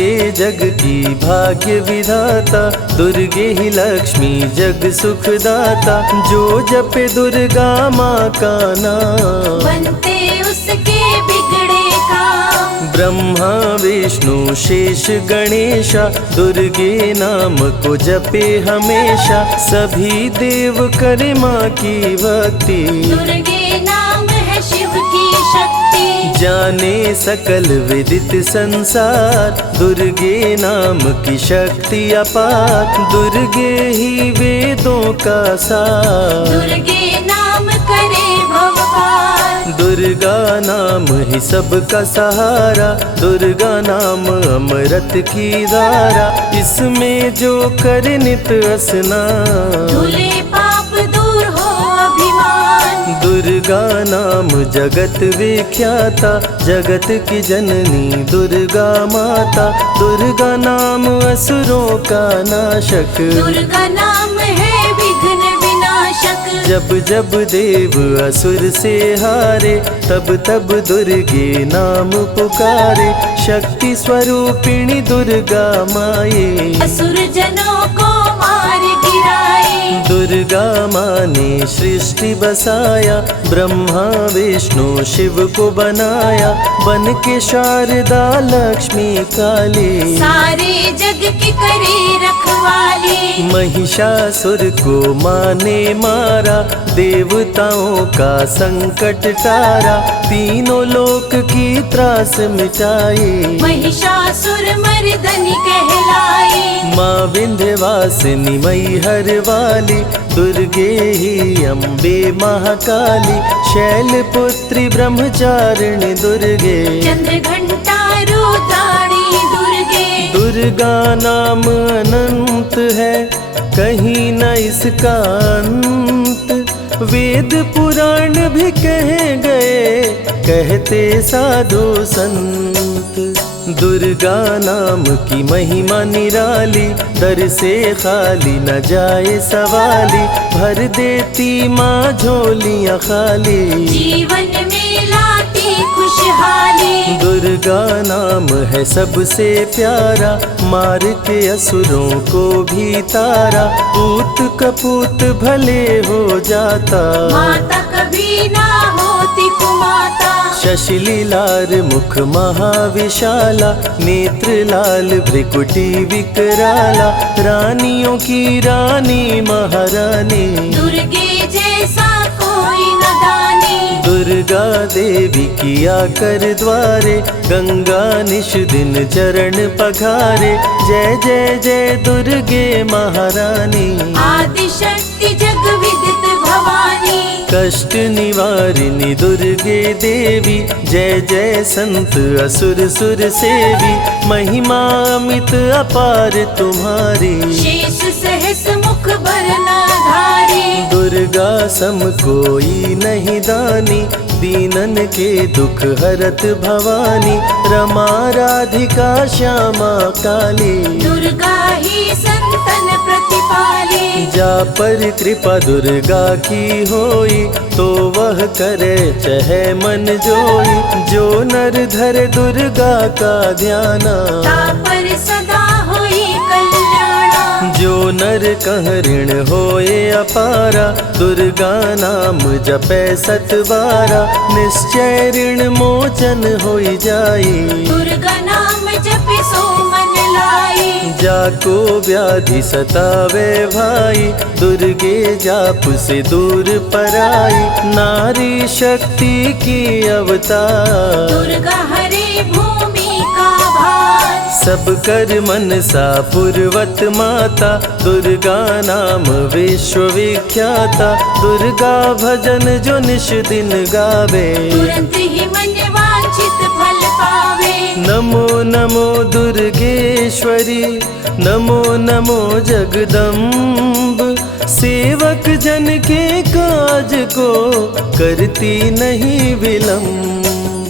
दुर्गे जग की भाग्य विधाता, दुर्गे ही लक्ष्मी जग सुखदाता। जो जपे दुर्गा माँ का नाम, बनते उसके बिगड़े काम। ब्रह्मा विष्णु शेष गणेशा, दुर्गे नाम को जपे हमेशा। सभी देव करे माँ की भक्ति, दुर्गे नाम है शिव की शक्ति। जाने सकल विदित संसार, दुर्गे नाम की शक्ति अपार। दुर्गे ही वेदों का सार, दुर्गे नाम करे भव पार। दुर्गा नाम ही सबका सहारा, दुर्गा नाम अमृत की धारा। इसमें जो करे नित स्नान, धुले पाप दूर हो अभिमान। दुर्गा नाम जगत विख्याता, जगत की जननी दुर्गा माता। दुर्गा नाम असुरों का नाशक, दुर्गा नाम है विघ्न विनाशक। जब जब देव असुर से हारे, तब तब दुर्गे नाम पुकारे। शक्ति स्वरूपिणी दुर्गा माये, असुर जनों को मार गिराए। दुर्गा माँ ने सृष्टि बसाया, ब्रह्मा विष्णु शिव को बनाया। बन के शारदा लक्ष्मी काली, सारे जग की करे रखवाली। महिषासुर को माँ ने मारा, देवताओं का संकट टारा। तीनों लोक की त्रास मिटाई, महिषासुर मर्दनी कहलाई। माँ विंध्यवासिनी मैहर वाली, दुर्गे ही अम्बे महाकाली। शैलपुत्री ब्रह्मचारिणी दुर्गे, चंद्र घंटा रुद्राणी दुर्गे। दुर्गा नाम अनंत है, कहीं न इसका अंत। वेद पुराण भी कह गए, कहते साधु संत। दुर्गा नाम की महिमा निराली, दर से खाली न जाए सवाली। भर देती माँ झोलियाँ खाली, जीवन में लाती खुशहाली। दुर्गा नाम है सबसे प्यारा, मार के असुरों को भी तारा। पूत कपूत भले हो जाता, माता कभी ना होती कुमाता। शशिलीलार मुख महाविशाला, नेत्र लाल भ्रिकुटी विकराला। रानियों की रानी महारानी, दुर्गे जैसा कोई न दानी। दुर्गा देवी किया कर द्वारे, गंगा निश दिन चरण पखारे। जय जय जय दुर्गे महारानी, आदि शक्ति जग विदित भवानी। कष्ट निवारिणी दुर्गे देवी, जय जय संत असुर सुर सेवी। महिमा अमित अपार तुम्हारी, शेष सहस मुख बरनाधारी। दुर्गा सम कोई नहीं दानी, दीनन के दुख हरत भवानी। रमा राधिका श्यामा काली, दुर्गा ही संतन प्रतिपाली। जा पर कृपा दुर्गा की होई, तो वह करे चहे मन जोई। जो नर धरे दुर्गा का ध्याना, तापर सदा होई कल्याणा। जो नर कह ऋण होए अपारा, दुर्गा नाम जपे सतबारा। निश्चय ऋण मोचन होई जाई, दुर्गा नाम जपे सो मन लाई। जाको व्याधि सतावे भाई, दुर्गे जाप से दूर पराई। नारी शक्ति की अवतार, दुर्गा हरे भूमि का भार। सब कर मनसा पूर्वत माता, दुर्गा नाम विश्व विख्याता। दुर्गा भजन जो निश दिन गावे, तुरंत ही मन वांछित फल पावे। नमो नमो दुर्गेश्वरी, नमो नमो जगदम्ब। सेवक जन के काज को करती नहीं विलम्ब,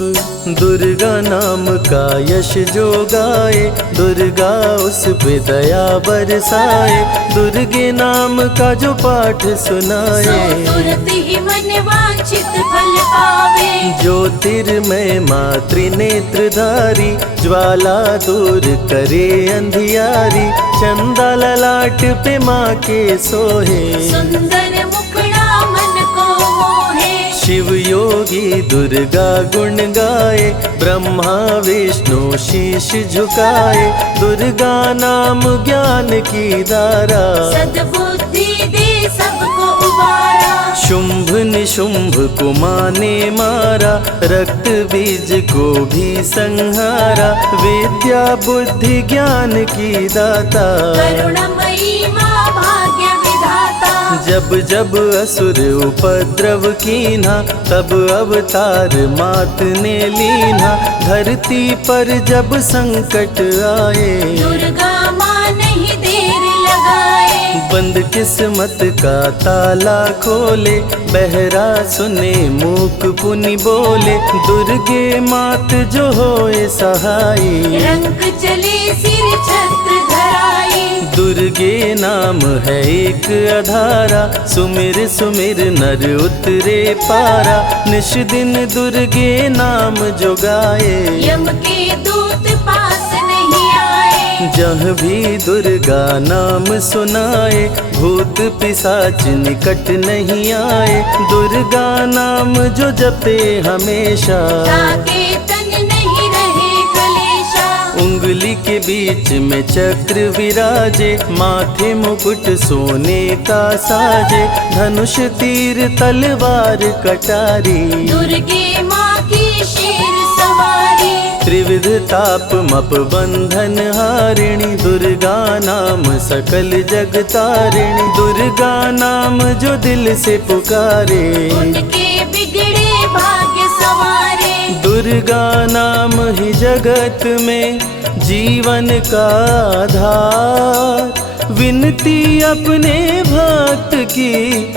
दुर्गा नाम का यश जो गाए, दुर्गा उस पे दया बरसाए। दुर्गे नाम का जो पाठ सुनाए, तुरंत ही मन वांछित फल पावे। ज्योतिर्मय माँ त्रिनेत्रधारी, ज्वाला दूर करे अंधियारी। चंदा ललाट पे माँ के सोहे, सुंदर मुखड़ा मन को मोहे। शिव योगी दुर्गा गुण गाए, ब्रह्मा विष्णु शीश झुकाए। दुर्गा नाम ज्ञान की धारा, सद्बुद्धि दे सबको उबारा। शुंभ निशुंभ को माँ ने मारा, रक्त बीज को भी संहारा। विद्या बुद्धि ज्ञान की दाता, करुणमयी माँ भाग्य विधाता। जब जब असुर उपद्रव कीन्हा, तब अवतार मात ने लीन्हा। धरती पर जब संकट आए, दुर्गा माँ नहीं देर लगाए। बंद किस्मत का ताला खोले, बहरा सुने मूक पुनि बोले। दुर्गे मात जो होए सहाई, रंग चले सिर छत्र धराई। दुर्गे नाम है एक अधारा, सुमिर सुमिर नर उतरे पारा। निश दिन दुर्गे नाम जो गाए, यम के दूत पास नहीं आए। जहाँ भी दुर्गा नाम सुनाए, भूत पिशाच निकट नहीं आए। दुर्गा नाम जो जपे हमेशा, ताके तन नहीं रहे कलेशा। उंगली के बीच में चक्र विराजे, माथे मुकुट सोने का साजे। धनुष तीर तलवार कटारी, दुर्गे माँ की शेर सवारी। त्रिविध ताप मप बंधन हारिणी, दुर्गा नाम सकल जग तारिणी। दुर्गा नाम जो दिल से पुकारे, उनके बिगड़े भाग्य सवारे। दुर्गा नाम ही जगत में जीवन का आधार। विनती अपने भक्त की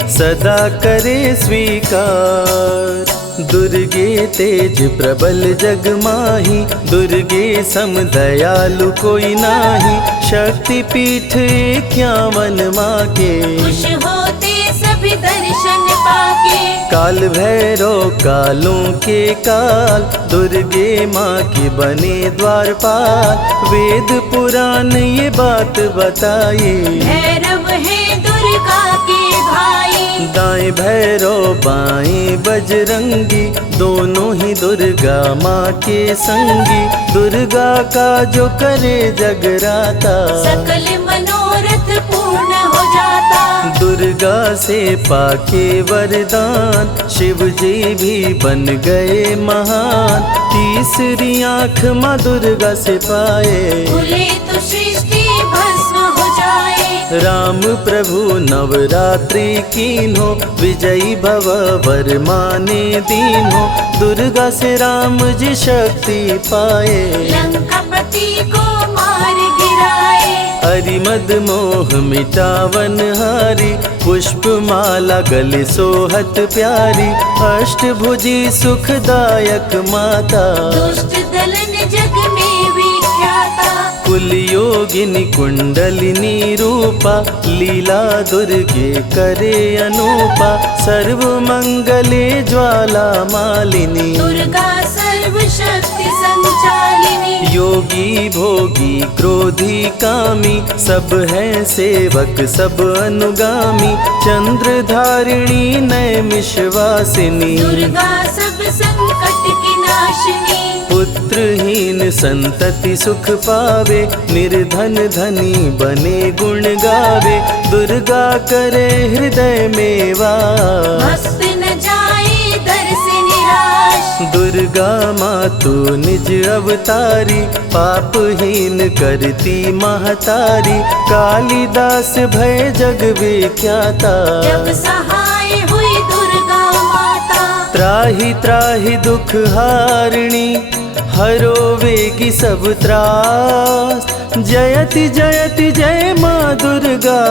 सदा करे स्वीकार। दुर्गे तेज प्रबल जग माही, दुर्गे सम दयालु कोई नाही। शक्ति पीठ 51 माँ के, खुश होते सभी दर्शन पाके। काल भैरव कालों के काल, दुर्गे माँ के बने द्वारपाल। वेद पुराण ये बात बताए, भैरव है दुर्गा के भाई। दाएं भैरव बाएं बजरंगी, दोनों ही दुर्गा माँ के संगी। दुर्गा का जो करे जगराता, सकल मनोरथ पूर्ण हो जाता। दुर्गा से पाके वरदान, शिव जी भी बन गए महान। तीसरी आँख माँ दुर्गा से पाए, खुले तो सृष्टि भस्म हो जाए। राम प्रभु नवरात्रि कीन्हो, विजयी भव वर माने दीन्हो। दुर्गा से राम जी शक्ति पाए, लंकापति को मार गिराए। अरिमद मोह मिटावन हारी, पुष्प माला गले सोहत प्यारी। अष्टभुजी सुखदायक माता, दुष्ट दलन जग में विख्याता। कुल योगिनी कुंडलिनी रूपा, लीला दुर्गे करे अनूपा। सर्व मंगले ज्वाला मालिनी, दुर्गा सर्वशक्ति संचालिनी। योगी भोगी क्रोधी कामी, सब है सेवक सब अनुगामी। चंद्र धारिणी नैमिषवासिनी, दुर्गा सब संकट की नाशिनी। पुत्रहीन संतति सुख पावे, निर्धन धनी बने गुण गावे। दुर्गा करे हृदय में वास, भक्त न जाए दर से निराश। दुर्गा माँ तू निज अवतारी, पापहीन करती महतारी। कालिदास भय जग विख्याता, जब सहाय हुई दुर्गा माता। त्राहि त्राहि दुख हारिणी, हरो वेगी सब त्रास। जयति जयति जय माँ दुर्गा,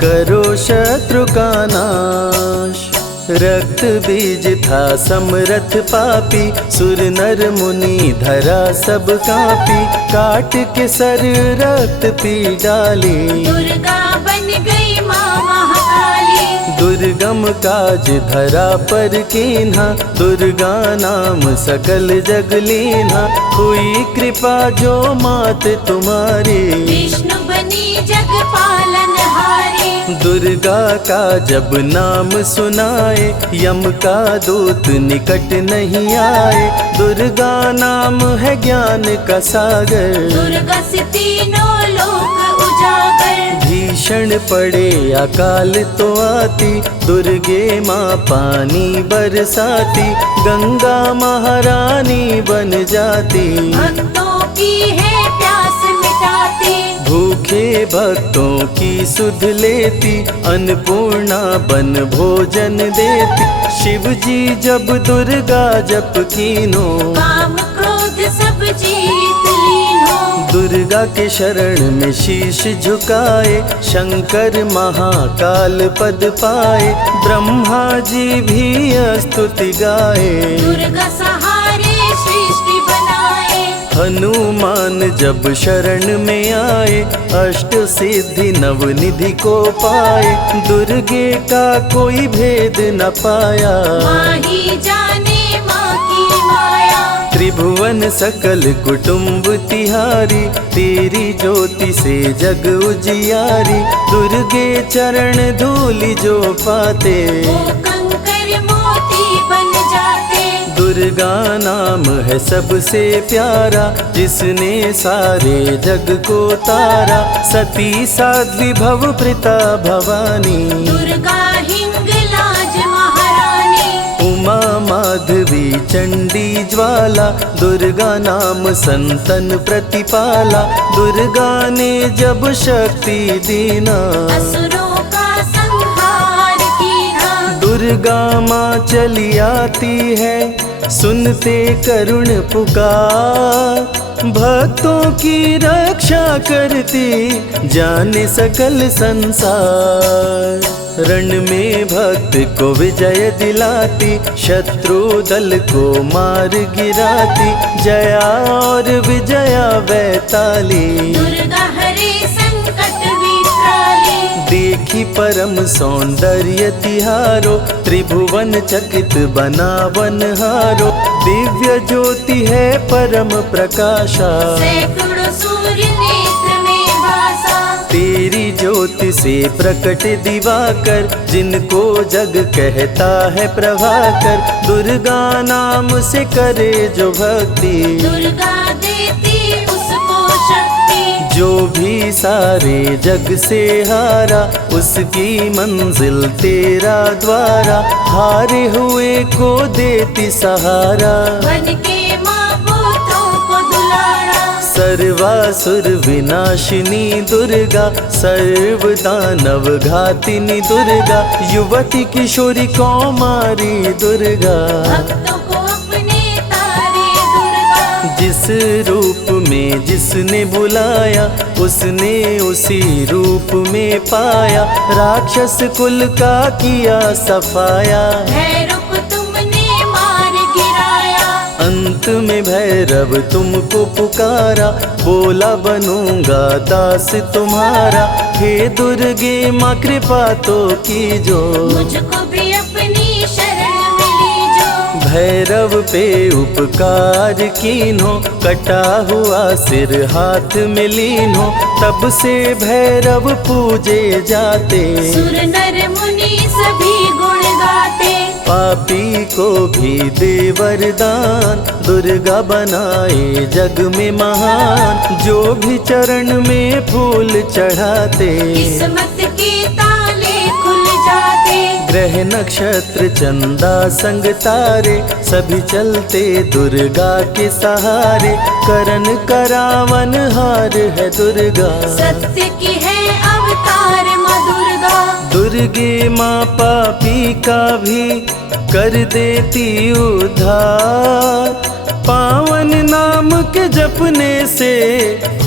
करो शत्रु का नाश। रक्त बीज था समरथ पापी, सुर नर मुनि धरा सब कापी, काट के सर रक्त पी डाली, दुर्गा बन गई माँ महाकाली। दुर्गम काज धरा पर कीन्हा, दुर्गा नाम सकल जग लीन्हा, हुई कृपा जो मात तुम्हारी, विष्णु बनी जग पालन हारी। दुर्गा का जब नाम सुनाए, यम का दूत निकट नहीं आए, दुर्गा नाम है ज्ञान का सागर, दुर्गा से तीनों लोक उजागर। भीषण पड़े अकाल तो आती, दुर्गे माँ पानी बरसाती, गंगा महारानी बन जाती, भक्तों की है प्यास मिटाती, भूखे भक्तों की सुध लेती, अन्नपूर्णा बन भोजन देती, शिव जी जब दुर्गा जप कीनो, काम क्रोध सब जीत लीनो। दुर्गा के शरण में शीश झुकाए, शंकर महाकाल पद पाए, ब्रह्मा जी भी स्तुति गाए, दुर्गा सहारे सृष्टि बनाए, हनुमान जब शरण में आए, अष्ट सिद्धि नवनिधि को पाए, दुर्गे का कोई भेद न पाया, माँ ही जाने माँ की माया। त्रिभुवन सकल कुटुंब तिहारी, तेरी ज्योति से जग उजियारी, दुर्गे चरण धूलि जो पाते, वो कंकर मोती बन जाते, दुर्गा नाम है सबसे प्यारा, जिसने सारे जग को तारा, सती साध्वी भव प्रीता भवानी, दुर्गा हिंगलाज महारानी, उमा माधवी चंडी ज्वाला, दुर्गा नाम संतन प्रतिपाला, दुर्गा ने जब शक्ति दीना, असुरों का संहार कीना, दुर्गा माँ चली आती है, सुनते करुण पुकार, भक्तों की रक्षा करती, जाने सकल संसार, रण में भक्त को विजय दिलाती, शत्रु दल को मार गिराती, जया और विजया वैताली, दुर्गा हरे संकट विकराली, देखी परम सौंदर्य तिहारो, त्रिभुवन चकित बनावन हारो, दिव्य ज्योति है परम प्रकाशा, सैकड़ों सूर्य नेत्र में भासा, तेरी ज्योति से प्रकट दिवाकर, जिनको जग कहता है प्रभाकर, दुर्गा नाम से करे जो भक्ति, दुर्गा देती उसको शक्ति, जो भी सारे जग से हारा, उसकी मंजिल तेरा द्वारा, हारे हुए को देती सहारा, बन के माँ पुत्रों को दुलारा, सर्वासुर विनाशिनी दुर्गा, सर्व दानव घातिनी दुर्गा, युवती किशोरी कौमारी दुर्गा, भक्तों को अपने तारे दुर्गा, जिस रूप में जिसने बुलाया, उसने उसी रूप में पाया, राक्षस कुल का किया सफाया, भैरव तुमने मार गिराया, अंत में भैरव तुमको पुकारा, बोला बनूंगा दास तुम्हारा, हे दुर्गे माँ कृपा तो कीजो, मुझको भी अपनी शरण में लीजो, भैरव पे उपकार कीन्हो, कटा हुआ सिर हाथ में लीन्हो, तब से भैरव पूजे जाते, सुर नर मुनि सभी गुण गाते, पापी को भी दे वरदान, दुर्गा बनाए जग में महान, जो भी चरण में फूल चढ़ाते, किस्मत के ताले खुल जाते, ग्रह नक्षत्र चंदा संग तारे, सभी चलते दुर्गा के सहारे, करन करावन हार है दुर्गा, सत्य की है अवतार माँ दुर्गा, दुर्गे माँ पापी का भी कर देती उद्धार, पावन नाम के जपने से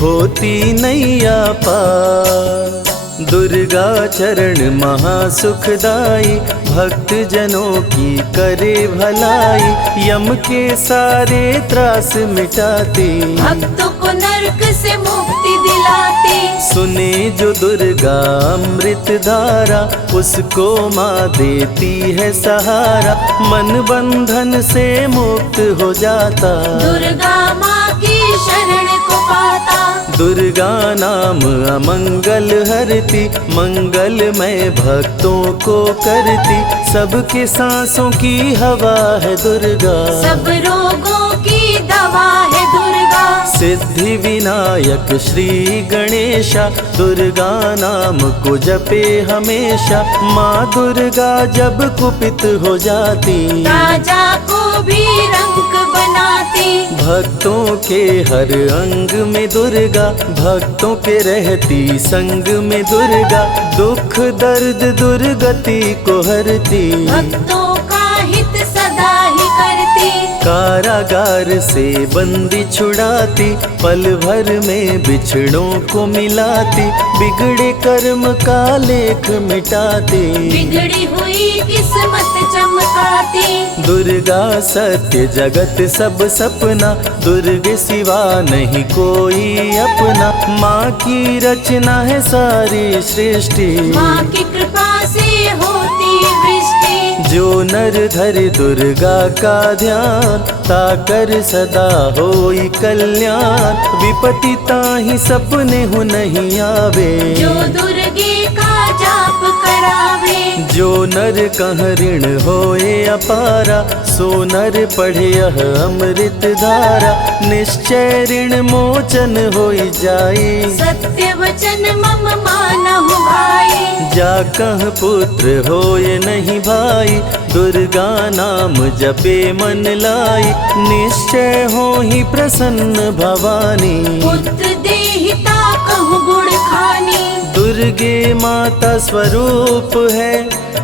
होती नैया पार, दुर्गा दुर्गा चरण महासुखदाई, भक्त जनों की करे भलाई, यम के सारे त्रास मिटाती, भक्तों को नरक से मुक्ति दिलाती। सुने जो दुर्गा अमृत धारा, उसको माँ देती है सहारा, मन बंधन से मुक्त हो जाता, दुर्गा माँ की शरण को पाता। दुर्गा नाम अमंगल हरती, मंगलमय भक्तों को करती, सबके सांसों की हवा है दुर्गा, सब रोगों की दवा है दुर्गा। सिद्धि विनायक श्री गणेशा, दुर्गा नाम को जपे हमेशा, माँ दुर्गा जब कुपित हो जाती, राजा को भी रंग बनाती। भक्तों के हर अंग में दुर्गा, भक्तों के रहती संग में दुर्गा, दुख दर्द दुर्गति को हरती, भक्तों का हित सदा ही करती। कारागार से बंदी छुड़ाती, पल भर में बिछड़ों को मिलाती, बिगड़े कर्म का लेख मिटाती, बिगड़ी हुई किस्मत चमकाती। दुर्गा सत्य जगत सब सपना, दुर्गे सिवा नहीं कोई अपना, माँ की रचना है सारी सृष्टि, माँ की कृपा से होती वृष्टि। जो नर धरे दुर्गा का ध्यान, ताकर सदा होई कल्याण, विपत्ति ताहि सपने हो नहीं आवे, जो दुर्गे का जाप करावे। जो नर कह ऋण होए अपारा, सो नर पढ़े यह अमृत धारा, निश्चय ऋण मोचन होई जाए, सत्य वचन मम मानहु भाई। जा कह पुत्र होए नहीं भाई, दुर्गा नाम जपे मन लाई, निश्चय हो ही प्रसन्न भवानी, पुत्र देहिता कहु गुण खानी। दुर्गे माता स्वरूप है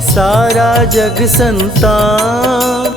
सारा जग संतान,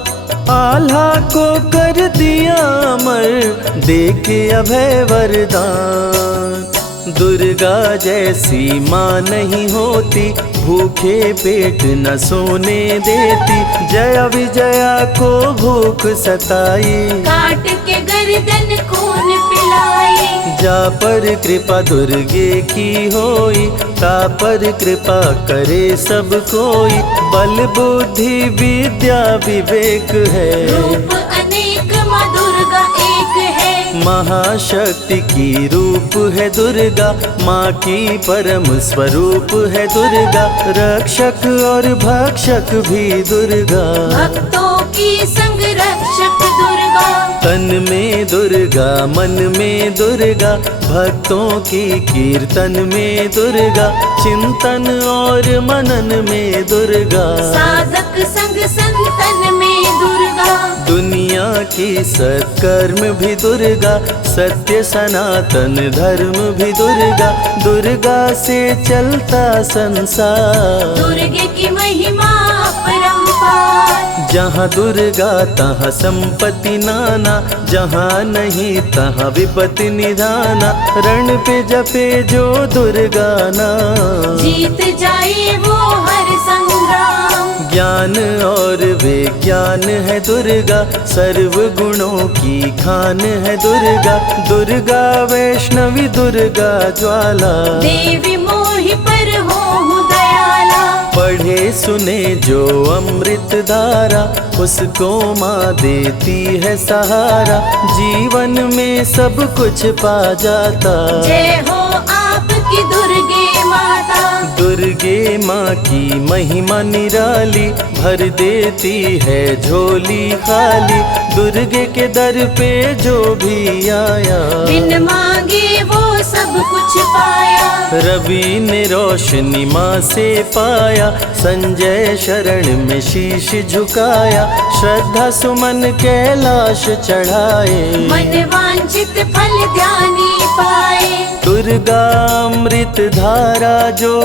आल्हा को कर दिया अमर, देके अभय वरदान, दुर्गा जैसी माँ नहीं होती, भूखे पेट न सोने देती, जया विजया को भूख सताई, काट के गर्दन खून पिलाई। जा पर कृपा दुर्गे की होई, ता पर कृपा करे सब कोई, बल बुद्धि विद्या विवेक है, रूप अनेक माँ दुर्गा एक है। महाशक्ति की रूप है दुर्गा, माँ की परम स्वरूप है दुर्गा, रक्षक और भक्षक भी दुर्गा, भक्तों की संग रक्षक दुर्गा। तन में दुर्गा मन में दुर्गा, भक्तों की कीर्तन में दुर्गा, चिंतन और मनन में दुर्गा, साधक संग संतन में दुर्गा। दुनिया की सत्कर्म भी दुर्गा, सत्य सनातन धर्म भी दुर्गा, दुर्गा से चलता संसार, दुर्गे की महिमा अपरंपार। जहाँ दुर्गा तहाँ संपत्ति नाना, जहाँ नहीं तहाँ विपत्ति निधाना, रण पे जपे जो दुर्गा नाम, जीत जाए वो हर संग्राम। ज्ञान और विज्ञान है दुर्गा, सर्व गुणों की खान है दुर्गा, दुर्गा वैष्णवी दुर्गा ज्वाला, देवी मोहि पर हो दयाला। पढ़े सुने जो अमृत धारा, उसको माँ देती है सहारा, जीवन में सब कुछ पा जाता, जय हो आपकी दुर्गे माता। दुर्गे माँ की महिमा निराली, भर देती है झोली खाली, दुर्गे के दर पे जो भी आया, बिन मांगे वो सब कुछ पाया। रवि ने रोशनी माँ से पाया, संजय शरण में शीश झुकाया, श्रद्धा सुमन कैलाश चढ़ाए, मन वांछित फल ध्यानी पाए। दुर्गा अमृत धारा जो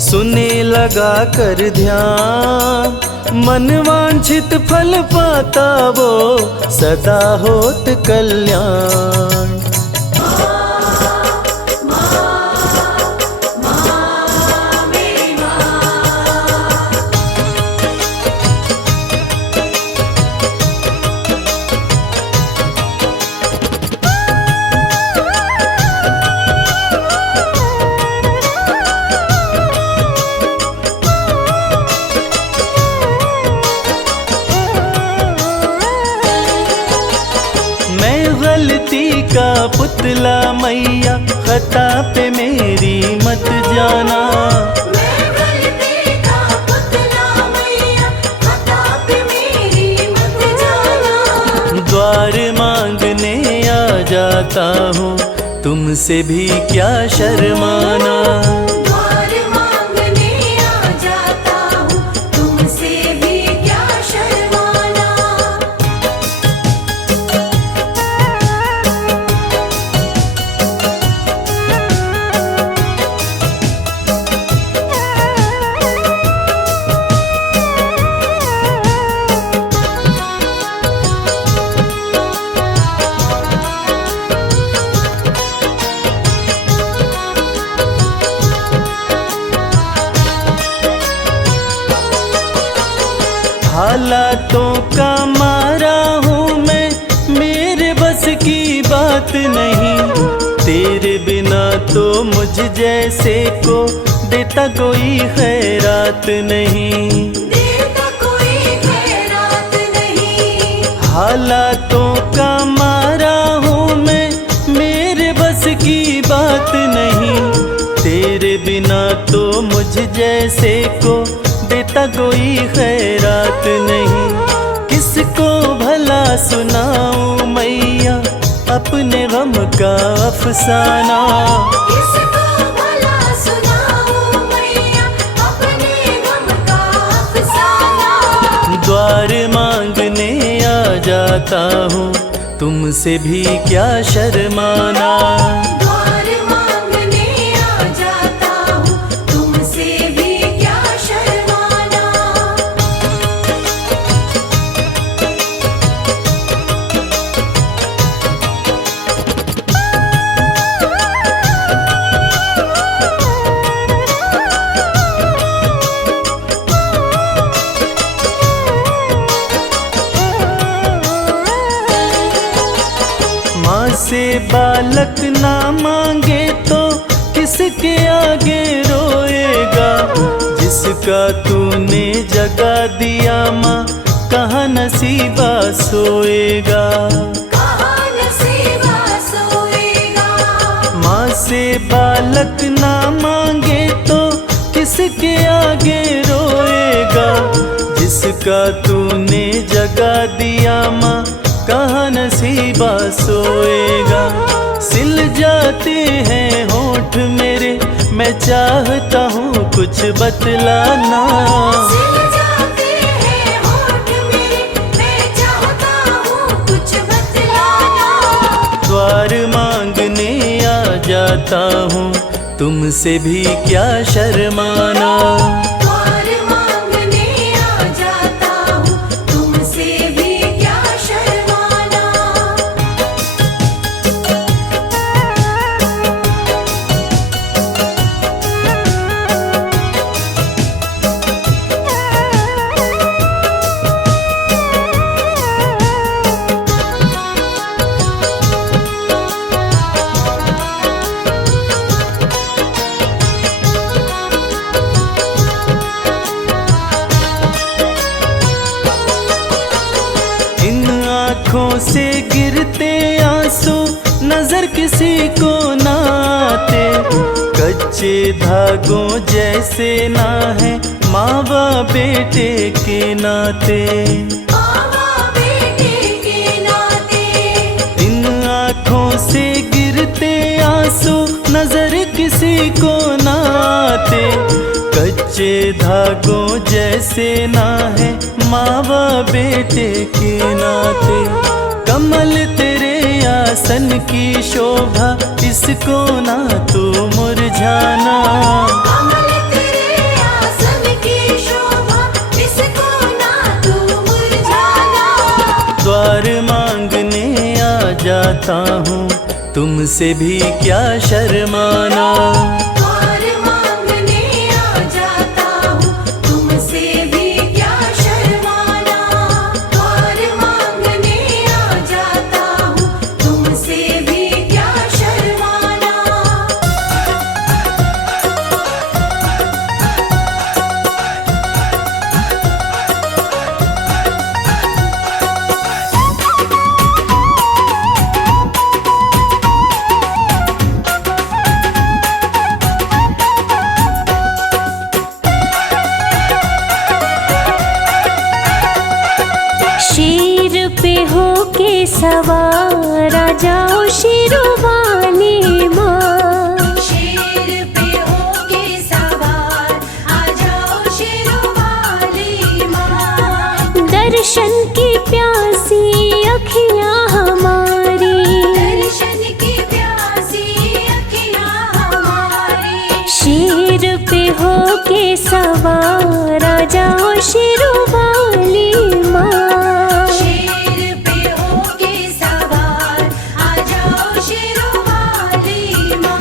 सुने लगा कर ध्यान, मन वांछित फल पाता वो सदा होत कल्याण। पुतला मैया, खता पे मेरी मत जाना। मैं गलती का पुतला मैया, खता पे मेरी मत जाना। द्वार मांगने आ जाता हूँ, तुमसे भी क्या शर्माना। द्वार मांगने आ जाता हूँ, तुमसे भी क्या शर्माना। हालातों का मारा हूँ मैं, मेरे बस की बात नहीं। तेरे बिना तो मुझ जैसे को देता कोई खैरात नहीं। देता कोई खैरात नहीं। हालातों का मारा हूँ मैं, मेरे बस की बात नहीं। तेरे बिना तो मुझ जैसे को देता कोई खैरात नहीं। किसको भला सुनाऊं मैया अपने गम का अफसाना। किसको भला सुनाऊं मैया अपने गम का अफसाना। द्वार मांगने आ जाता हूँ, तुमसे भी क्या शर्माना। द्वार मांगने आ जाता हूँ, तुमसे भी क्या शर्माना। माँ से बालक ना मांगे तो किसके आगे रोएगा। जिसका तूने जगा दिया माँ, कहाँ नसीबा सोएगा। कहाँ नसीबा सोएगा। माँ से बालक ना मांगे तो किसके आगे रोएगा। जिसका तूने जगा दिया माँ, कहाँ नसीबा सोएगा। सिल जाते हैं होठ मेरे, मैं चाहता हूँ कुछ बतलाना। सिल जाते हैं होठ मेरे, मैं चाहता हूँ कुछ बतलाना। द्वार मांगने आ जाता हूँ, तुमसे भी क्या शर्माना। द्वार मांगने आ जाता हूँ, तुमसे भी क्या शर्माना। इन आँखों से गिरते आंसू नजर किसी को ना आते। कच्चे धागों जैसे ना है माँ बाप बेटे के नाते। मावा बेटे के नाते। इन आँखों से गिरते आंसू नजर किसी को ना आते। कच्चे धागों जैसे ना है माँ बाप बेटे के नाते। कमल तेरे आसन की शोभा, इसको ना तू मुरझाना। कमल तेरे आसन की शोभा, इसको ना तू मुरझाना। द्वार मांगने आ जाता हूँ, तुमसे भी क्या शर्माना। द्वार मांगने आ जाता हूँ, तुमसे भी क्या शर्माना। द्वार मांगने आ जाता हूँ, तुमसे भी क्या शर्माना। सवार आ जाओ शेरों वाली माँ। शेर पे होके सवार आ जाओ शेरों वाली माँ। दर्शन की प्यासी अखियाँ हमारी, दर्शन की प्यासी अखियाँ हमारी। शेर पे होके सवार आ जाओ शेरों वाली माँ। शेर पे होके सवार आ जाओ शेरों वाली माँ।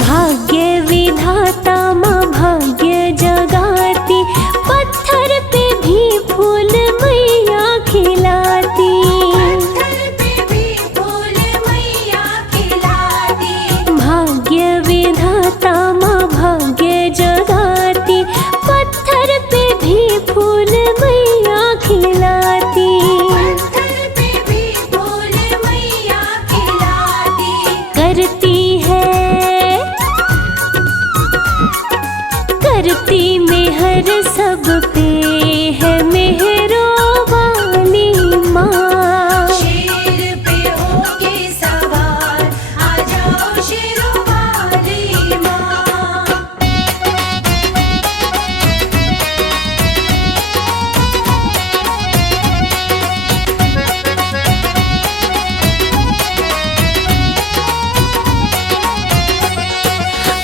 भाग्य विधाता माँ भाग्य जगाती, पत्थर पे भी फूल मैया खिलाती। पत्थर पे भी फूल मैया खिलाती। भाग्य विधाता माँ भाग्य जगाती, पत्थर पे भी फूल मैया खिलाती। पत्थर पे भी फूल मैया खिलाती। करती मेहर सब पे है मेहरों वाली माँ। शेर पे होके सवार आ जाओ शेरों वाली माँ।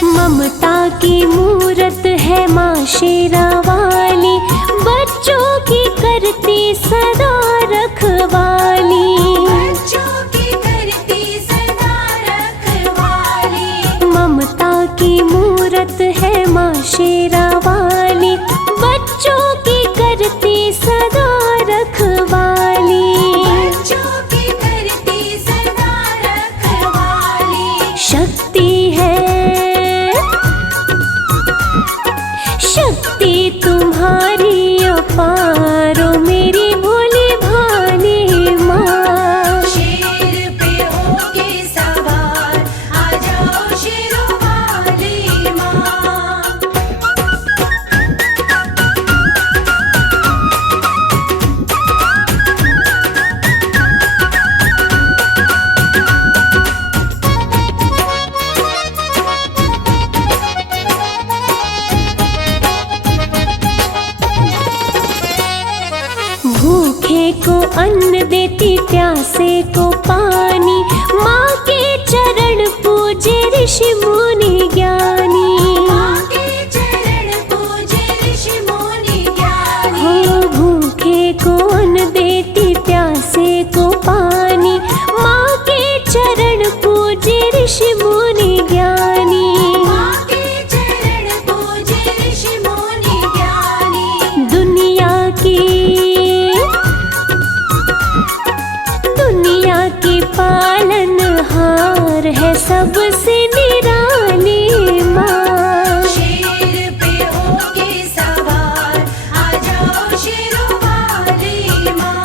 ममता की मूरत है माँ शेरा वाली, बच्चों की करती सदा रखवाली। बच्चों की करती सदा रखवाली। ममता की मूरत है माँ शेरा वाली, बच्चों की करती सदा रखवाली। बच्चों की करती सदा रखवाली। शक्ति है, शक्ति तुम्हारी अपारो मेरी भोली भाली माँ। शेर पे होके सवार आ जाओ शेरों वाली माँ। भूखे को अन्न देती, प्यासे को पानी, माँ के चरण पूजे ऋषि मुनि ज्ञानी। माँ के चरण पूजे ऋषि मुनि ज्ञानी। हो भूखे को अन्न देती, प्यासे को पानी, माँ के चरण पूजे ऋषि मुनि ज्ञानी। माँ के चरण पूजे ऋषि मुनि ज्ञानी। दुनिया की पालनहार है सबसे निराली माँ। शेर पे होके सवार आ जाओ शेरों वाली माँ।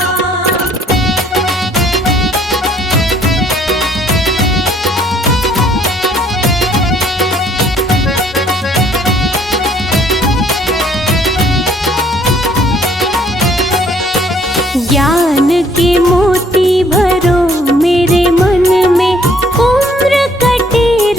ज्ञान के मोती भरो मेरे मन में, उम्र कटे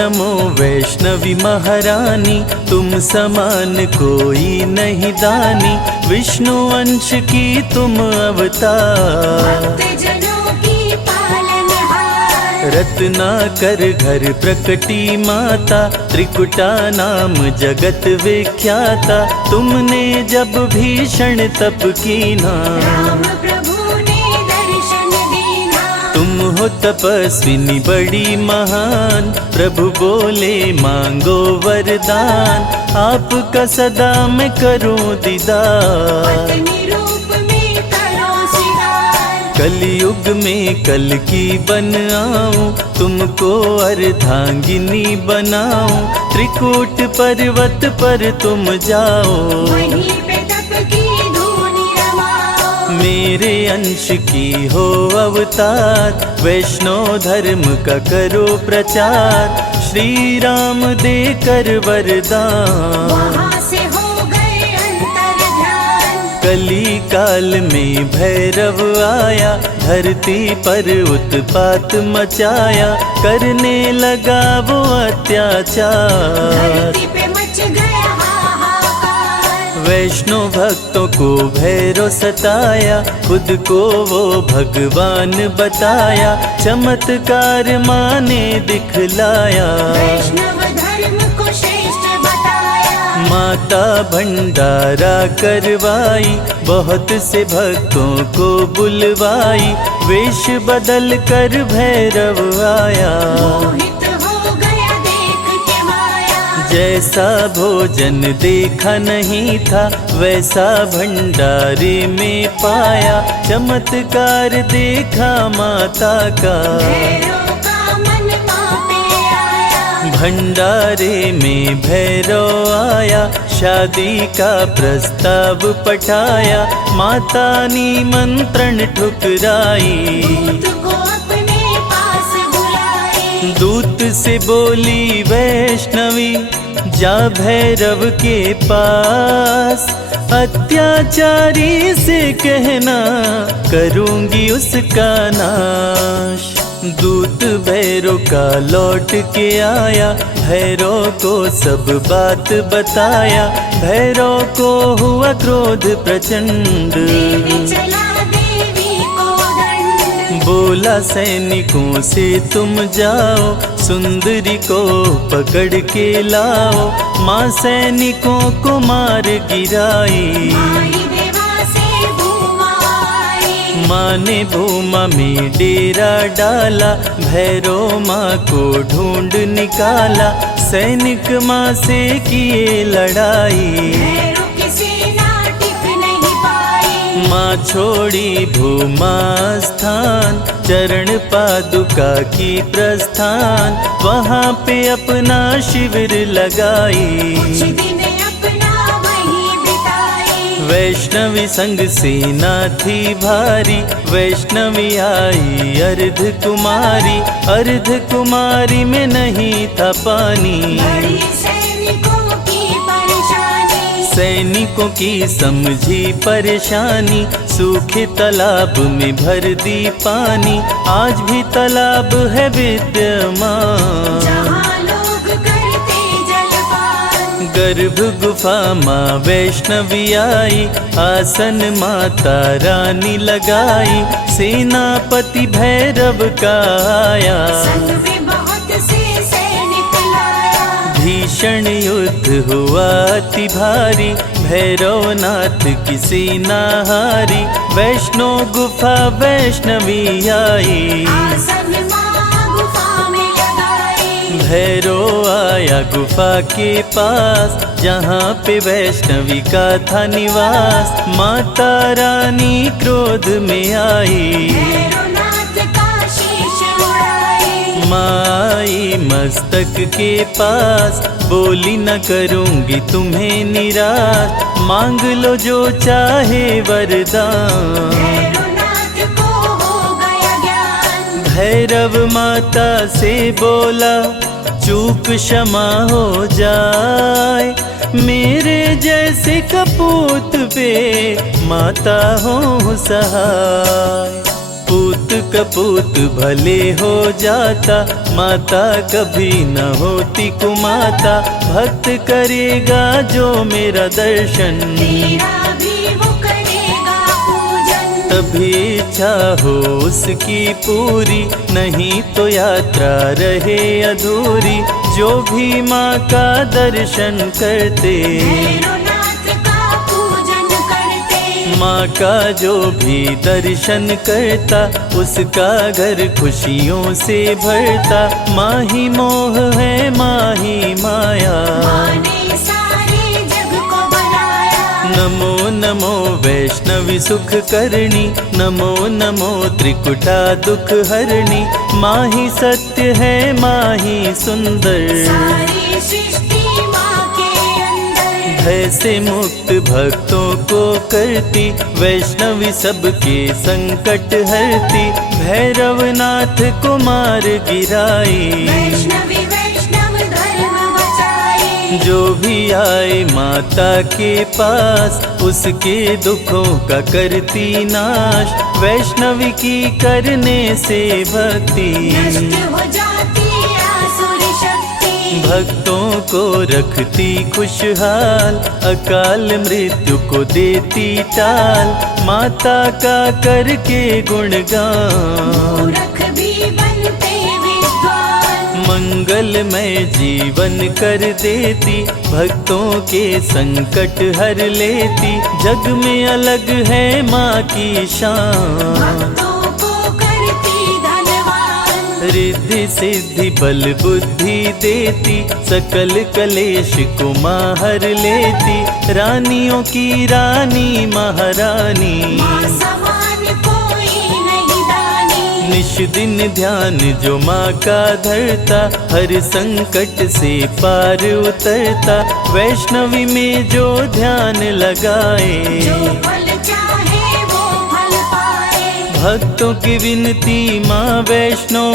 नमो वैष्णवी महारानी, तुम समान कोई नहीं दानी, विष्णु अंश की तुम अवतार। भक्तजनों की पालनहार, रत्नाकर घर प्रकटी माता, त्रिकुटा नाम जगत विख्याता, तुमने जब भीषण तप कीना, राम प्रभु ने दर्शन दीना। तुम हो तपस्विनी बड़ी महान, प्रभु बोले मांगो वरदान, आपका सदा मैं करूं दीदार। पत्नी रूप में करो सिंगार, कलयुग में कल की बन आऊं, तुमको अर्धांगिनी बनाऊं, त्रिकूट पर्वत पर तुम जाओ, वहीं पे तप की धूनी रमाओ। मेरे अंश की हो अवतार, वैष्णव धर्म का करो प्रचार, श्री राम देकर वरदान। वहाँ से हो गए अंतर ध्यान, कली काल में भैरव आया, धरती पर उत्पात मचाया, करने लगा वो अत्याचार। धरती पे मच गया हाहाकार, वैष्णव भक्तों को भैरव सताया, खुद को वो भगवान बताया, चमत्कार माँ ने दिखलाया। वैष्णव धर्म को श्रेष्ठ बताया, माता भंडारा करवाई, बहुत से भक्तों को बुलवाई, वेश बदल कर भैरव आया। मोहित हो गया देख के माया, जैसा भोजन देखा नहीं था, वैसा भंडारे में पाया, चमत्कार देखा माता का, भैरव का मन माँ पे आया। भंडारे में भैरव आया, शादी का प्रस्ताव पठाया, माता ने मंत्रण ठुकराई। दूत को अपने पास बुलाए, दूत से बोली वैष्णवी, जा भैरव के पास, अत्याचारी से कहना, करूंगी उसका नाश। दूत भैरव का लौट के आया, भैरव को सब बात बताया, भैरव को हुआ क्रोध प्रचंड, देने चला देवी को दंड। बोला सैनिकों से तुम जाओ, सुंदरी को पकड़ के लाओ, माँ सैनिकों को मार गिराई। आई देवा से भूमा आई, माँ ने भूमा में डेरा डाला, भैरव माँ को ढूंढ निकाला, सैनिक माँ से किए लड़ाई। भैरव की सेना टिक नहीं पाई, माँ छोड़ी भूमा स्थान, चरण पादुका की प्रस्थान, वहाँ पे अपना शिविर लगाई। कुछ दिन अपना वहीं बिताई, वैष्णवी संग सेना थी भारी, वैष्णवी आई अर्ध कुमारी, अर्ध कुमारी में नहीं था पानी। बड़ी सैनिकों की परेशानी, सैनिकों की समझी परेशानी, सूखे तालाब में भर दी पानी, आज भी तालाब है विद्यमान। जहाँ लोग करते जलपान, गर्भ गुफा माँ वैष्णवी आई, आसन माता रानी लगाई, सेनापति भैरव का आया, संग में बहुत से सैनिक लाया। भीषण युद्ध हुआ अति भारी, भैरवनाथ की सेना हारी, वैष्णो गुफा वैष्णवी आई। आसन माँ गुफा में लगाई, भैरव आया गुफा के पास, जहाँ पे वैष्णवी का था निवास, माता रानी क्रोध में आई। भैरवनाथ का शीश उड़ाई, माई मस्तक के पास, बोली न करूंगी तुम्हें निराश, मांग लो जो चाहे वरदान। भैरवनाथ को हो गया ज्ञान, भैरव माता से बोला, चूक क्षमा हो जाए, मेरे जैसे कपूत पे माता हो सहाय। पूत कपूत भले हो जाता, माता कभी न होती कुमाता। भक्त करेगा जो मेरा दर्शन, तेरा भी वो करेगा पूजन। तभी इच्छा हो उसकी पूरी, नहीं तो यात्रा रहे अधूरी। जो भी माँ का दर्शन करते, भैरवनाथ का पूजन करते। माँ का जो भी दर्शन करता, उसका घर खुशियों से भरता। माँ ही मोह है, माँ ही माया, माँ ने सारे जग को बनाया। नमो नमो वैष्णवी सुख करणी, नमो नमो त्रिकुटा दुख हरणी। माँ ही सत्य है, माँ ही सुंदर, सारी सृष्टि माँ के अंदर। भय से मुक्त भक्तों को करती, वैष्णवी सबके संकट हरती। भैरवनाथ को मार गिराई, वैष्णवी वैष्णव धर्म बचाए। जो भी आए माता के पास, उसके दुखों का करती नाश। वैष्णवी की करने से भक्ति, नष्ट हो जाती आसुर शक्ति। भक्तों को रखती खुशहाल, अकाल मृत्यु को देती टाल। माता का करके गुणगान, मूर्ख भी बनते विद्वान। मंगलमय जीवन कर देती, भक्तों के संकट हर लेती। जग में अलग है माँ की शान, भक्तों को करती धनवान। रिद्धि सिद्धि बल बुद्धि देती, सकल कलेश को माँ हर लेती। रानियों की रानी महारानी, माँ समान कोई नहीं दानी। निश दिन ध्यान जो माँ का धरता, हर संकट से पार उतरता। वैष्णवी में जो ध्यान लगाए, जो फल चाहे वो फल पाए। भक्तों की विनती माँ वैष्णो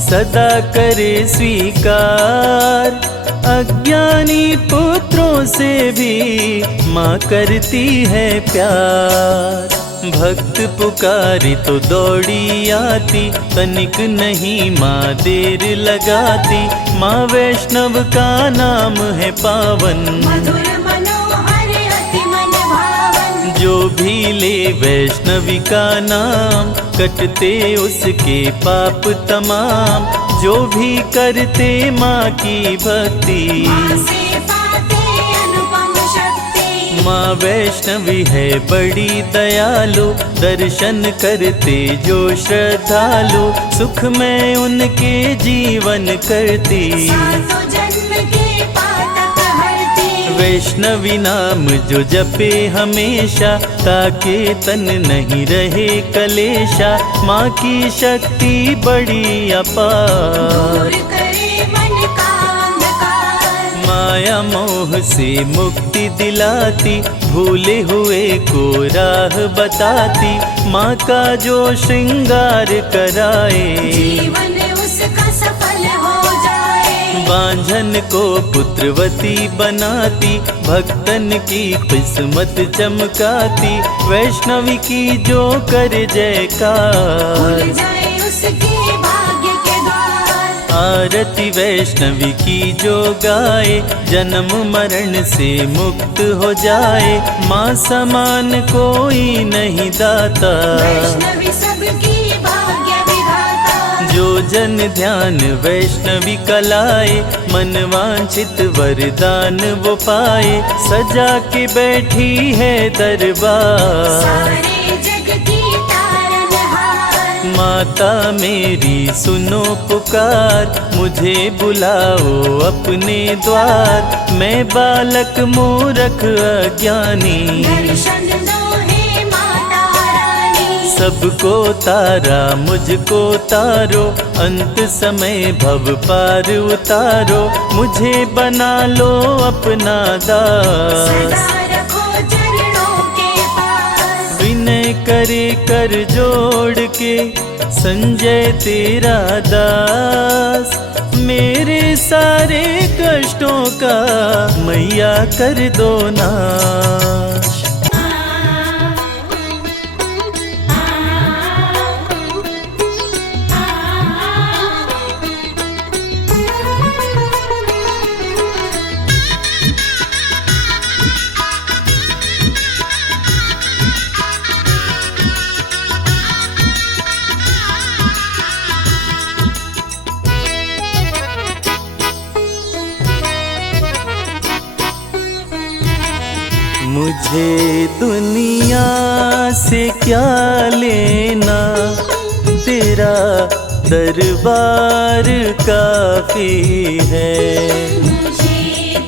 सदा करे स्वीकार। अज्ञानी पुत्रों से भी माँ करती है प्यार। भक्त पुकारी तो दौड़ी आती, तनिक नहीं माँ देर लगाती। माँ वैष्णव का नाम है पावन, मधुर मनोहर अति मन भावन। जो भी ले वैष्णवी का नाम, कटते उसके पाप तमाम। जो भी करते माँ की भक्ति, माँ से पाते अनुपम शक्ति। माँ वैष्णवी है बड़ी दयालु, दर्शन करते जो श्रद्धालु। सुख में उनके जीवन करती, सातों जन्म के पातक हरती। वैष्णवी नाम जो जपे हमेशा, ताके तन नहीं रहे कलेशा। माँ की शक्ति बड़ी अपार, दूर करे मन का अंधकार। माया मोह से मुक्ति दिलाती, भूले हुए को राह बताती। माँ का जो श्रृंगार कराए, जीवन उसका सफल हो जाए। बांझन को पुत्रवती बनाती, भक्तन की किस्मत चमकाती। वैष्णवी की जो कर जयकार, खुल जाए उसके भाग्य के द्वार। आरती वैष्णवी की जो गाए, जन्म मरण से मुक्त हो जाए। माँ समान कोई नहीं दाता, वैष्णवी सबकी भाग्य विधाता। जो जन ध्यान वैष्णवी कलाए, मन वांछित वरदान वो पाए। सजा के बैठी है दरबार, सारे जग की तारनहार। माता मेरी सुनो पुकार, मुझे बुलाओ अपने द्वार। मैं बालक मूरख अज्ञानी, दर्शन दो हे माता रानी। सबको तारा मुझको तारो, अंत समय भव पार उतारो। मुझे बना लो अपना दास, सदा रखो चरणों के पास। विनय करे कर जोड़ के, संजय तेरा दास। मेरे सारे कष्टों का मैया कर दो नाश। मुझे दुनिया से क्या लेना, तेरा दरबार काफी है। मुझे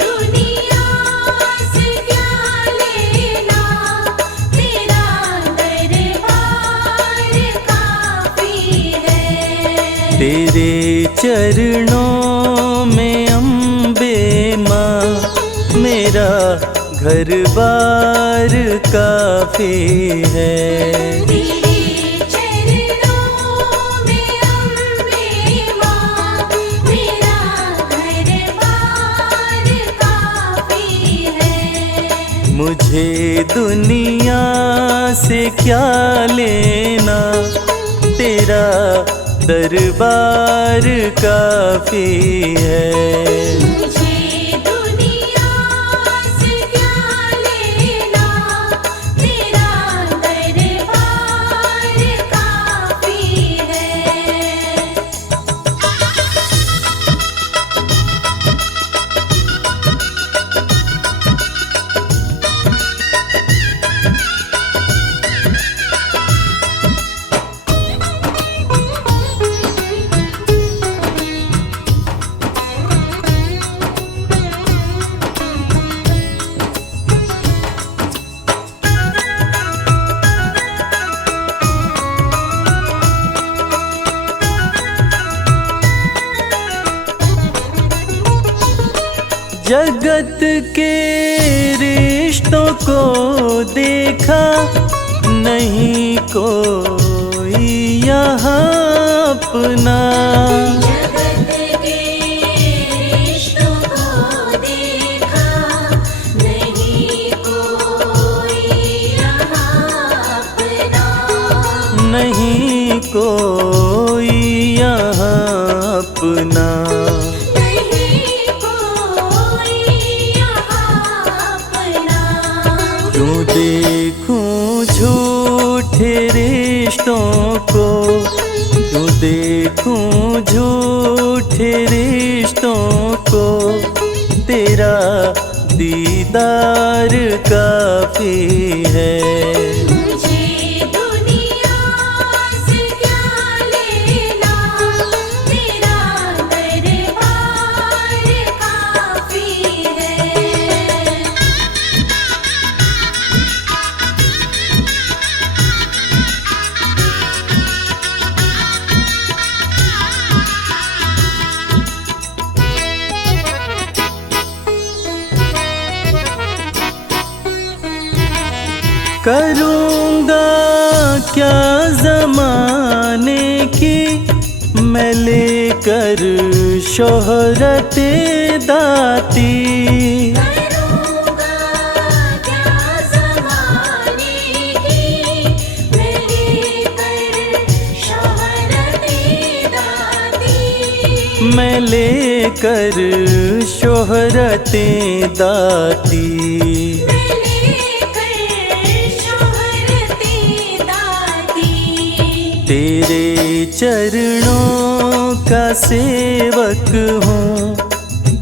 दुनिया से क्या लेना, तेरा दरबार काफी है। तेरे चरणों में अम्बे माँ, मेरा घर बार काफी है। तेरे चरणों में अम्बे माँ, मेरा घर बार काफी है। मुझे दुनिया से क्या लेना, तेरा दरबार काफी है। मुझे दुनिया से क्या लेना, तेरा दरबार काफी है। जगत के रिश्तों को देखा, नहीं कोई यहाँ अपना। जगत के रिश्तों को देखा, नहीं कोई यहाँ अपना। नहीं कोई यहाँ अपना। नहीं कोई यहाँ अपना। क्यों देखूं झूठे रिश्तों को, क्यों देखूं झूठे रिश्तों को, तेरा दीदार काफी है। मुझे दुनिया से क्या लेना, तेरा दरबार काफी है। करूँगा क्या ज़माने की मैं लेकर शोहरते दाती। करूँगा क्या ज़माने की मैं लेकर शोहरते दाती। मैं लेकर शोहरते दाती। मैं लेकर शोहरते दाती। तेरे चरणों का सेवक हूँ,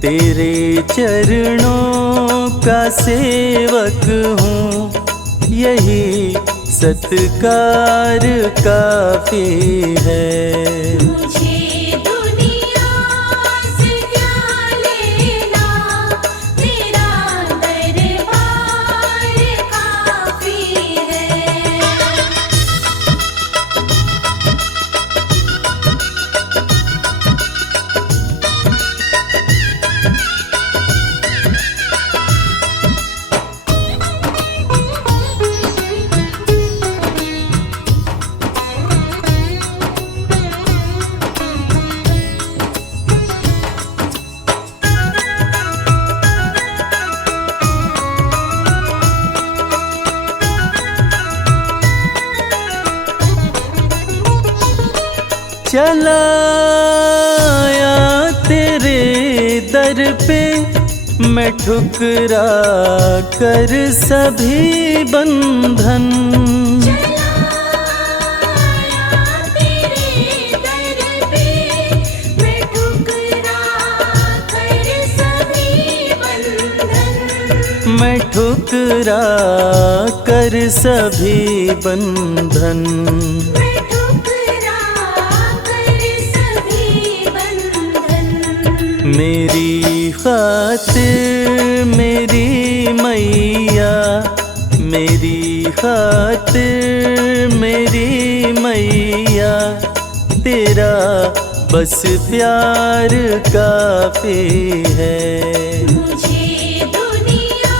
तेरे चरणों का सेवक हूँ, यही सत्कार काफी है। मुझे दुनिया से क्या लेना, तेरा दरबार काफी है। चलाया तेरे दर पे मैं ठुकरा कर सभी बंधन। चलाया तेरे दर पे मैं ठुकरा कर सभी बंधन। मैं ठुकरा ठुकरा कर सभी बंधन। मैं ठुकरा कर सभी बंधन। मेरी खातिर मेरी मैया, मेरी खातिर मेरी मैया, तेरा बस प्यार काफी है। मुझे दुनिया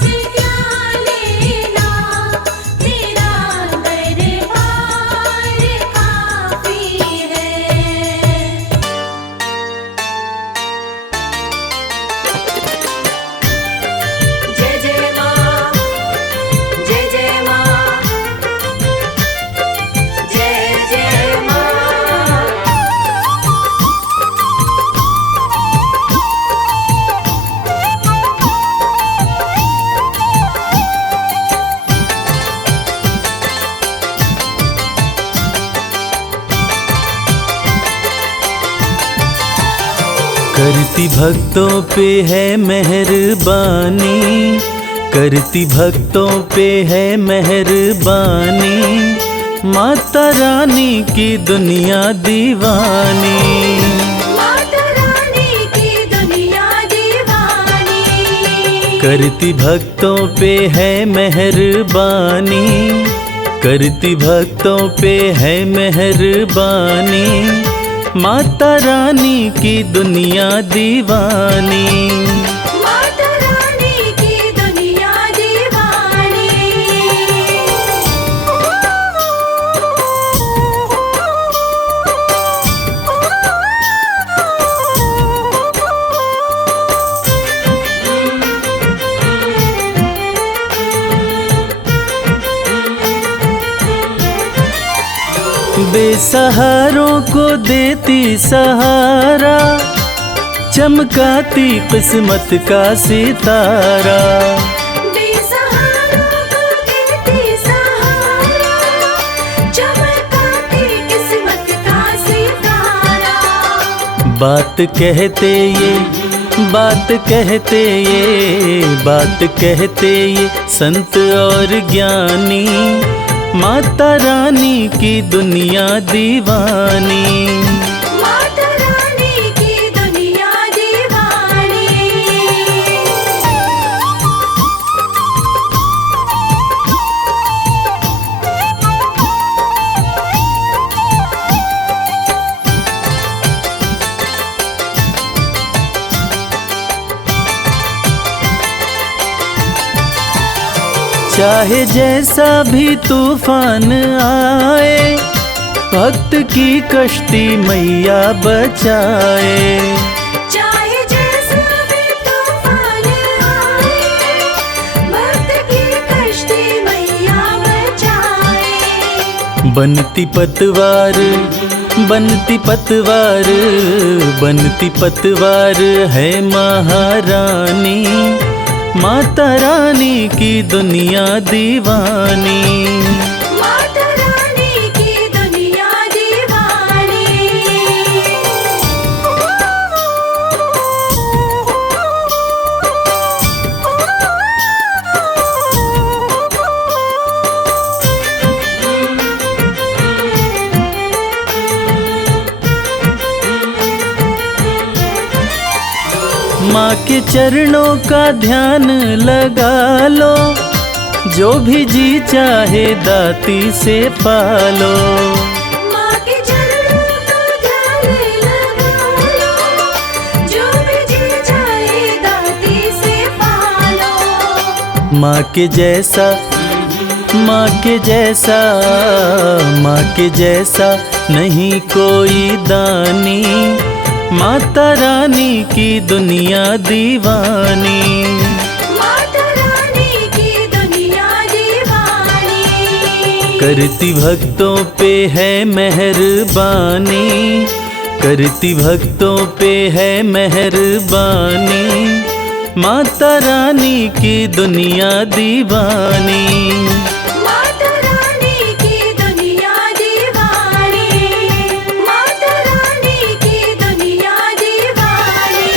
से क्या लेना, तेरा दरबार काफी है। जय जय माँ, जय जय माँ, जय जय माँ। करती भक्तों पे है मेहरबानी, करती भक्तों पे है मेहरबानी, माता रानी की दुनिया दीवानी। माता रानी की दुनिया दीवानी। करती भक्तों पे है मेहरबानी, करती भक्तों पे है मेहरबानी, माता रानी की दुनिया दीवानी। माता रानी की दुनिया दीवानी। बेसहारों को देती सहारा, चमकाती किस्मत का सितारा। बेसहारों को देती सहारा, चमकाती किस्मत का सितारा। बात कहते ये, बात कहते ये, बात कहते ये संत और ज्ञानी, माता रानी की दुनिया दीवानी। माता रानी की दुनिया दीवानी। चाहे जैसा भी तूफान आए, भक्त की कश्ती मैया बचाए। चाहे जैसा भी तूफान आए, भक्त की कश्ती मैया बचाए। बनती पतवार, बनती पतवार, बनती पतवार है महारानी, माता रानी की दुनिया दीवानी। माता रानी की दुनिया दीवानी। माँ के चरणों का ध्यान लगा लो, जो भी जी चाहे दाती से पालो। माँ के चरणों का ध्यान लगा लो, जो भी जी चाहे दाती से पालो। माँ के जैसा, माँ के जैसा, माँ के जैसा नहीं कोई दानी, माता रानी की दुनिया दीवानी। माता रानी की दुनिया दीवानी। करती भक्तों पे है मेहरबानी, करती भक्तों पे है मेहरबानी, माता रानी की दुनिया दीवानी। माता रानी की दुनिया दीवानी। माता रानी की दुनिया दीवानी।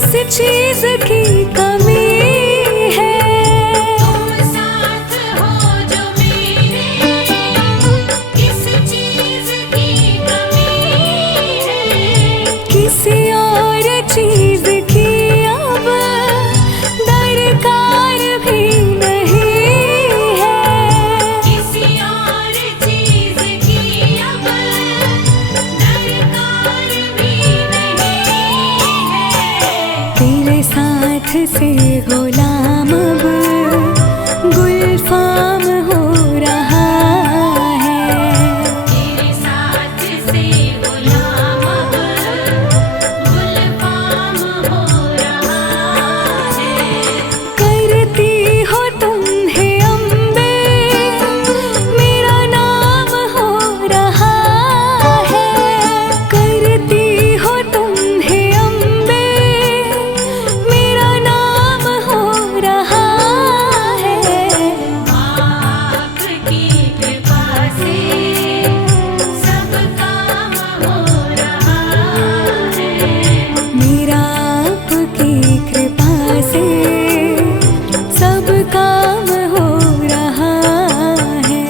किस चीज की कमी है। तुम साथ हो जो मेरे, किस चीज की कमी है। किसी और चीज की अब दरकार भी नहीं है। किसी और चीज की अब दरकार भी नहीं है। तेरे साथ से गुलाम अब गुलफाम हो रहा है। तेरे साथ से गुलाम अब गुलफाम हो रहा है। करती हो तुम है अम्बे, मेरा नाम हो रहा है। करती हो तुम है अम्बे, मेरा नाम हो रहा है। आपकी कृपा से सब काम हो रहा है। मेरा आपकी कृपा से सब काम हो रहा है।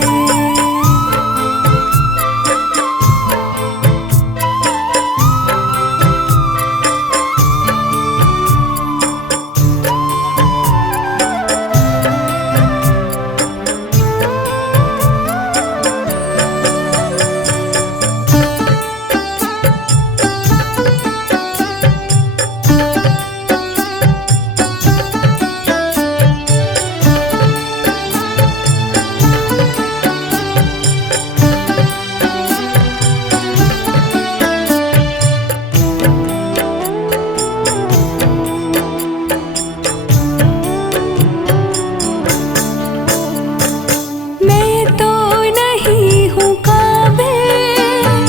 मैं तो नहीं हूँ काबिल,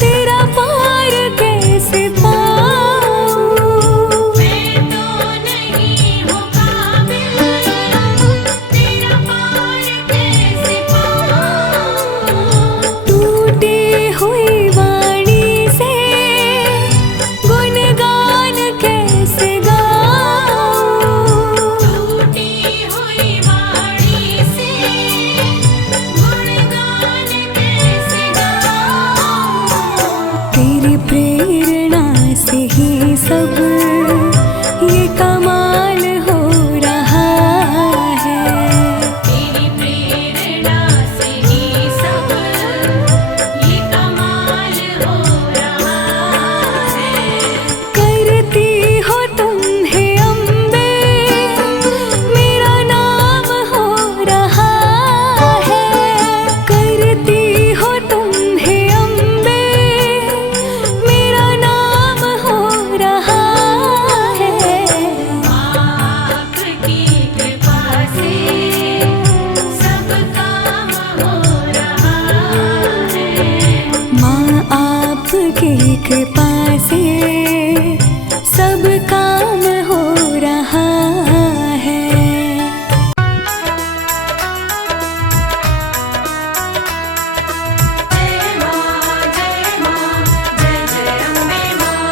तेरा पार कैसे पाऊँ। मैं तो नहीं हूँ काबिल, तेरा पार कैसे पाऊँ। टूटी हुई वाणी से गुणगान कैसे गाऊँ। टूटी हुई वाणी से गुणगान कैसे गाऊँ। तेरी प्रेरणा से ही सब ये कमाल हो रहा है। तेरी प्रेरणा से ही सब ये कमाल हो रहा है। करती हो तुम है अम्बे, मेरा नाम हो रहा है। करती हो तुम है अम्बे, मेरा नाम हो रहा है। आपकी कृपा से सब काम हो रहा है। माँ आपकी कृपा से सब काम हो रहा है। जय माँ, जय माँ, जय जय अम्बे माँ।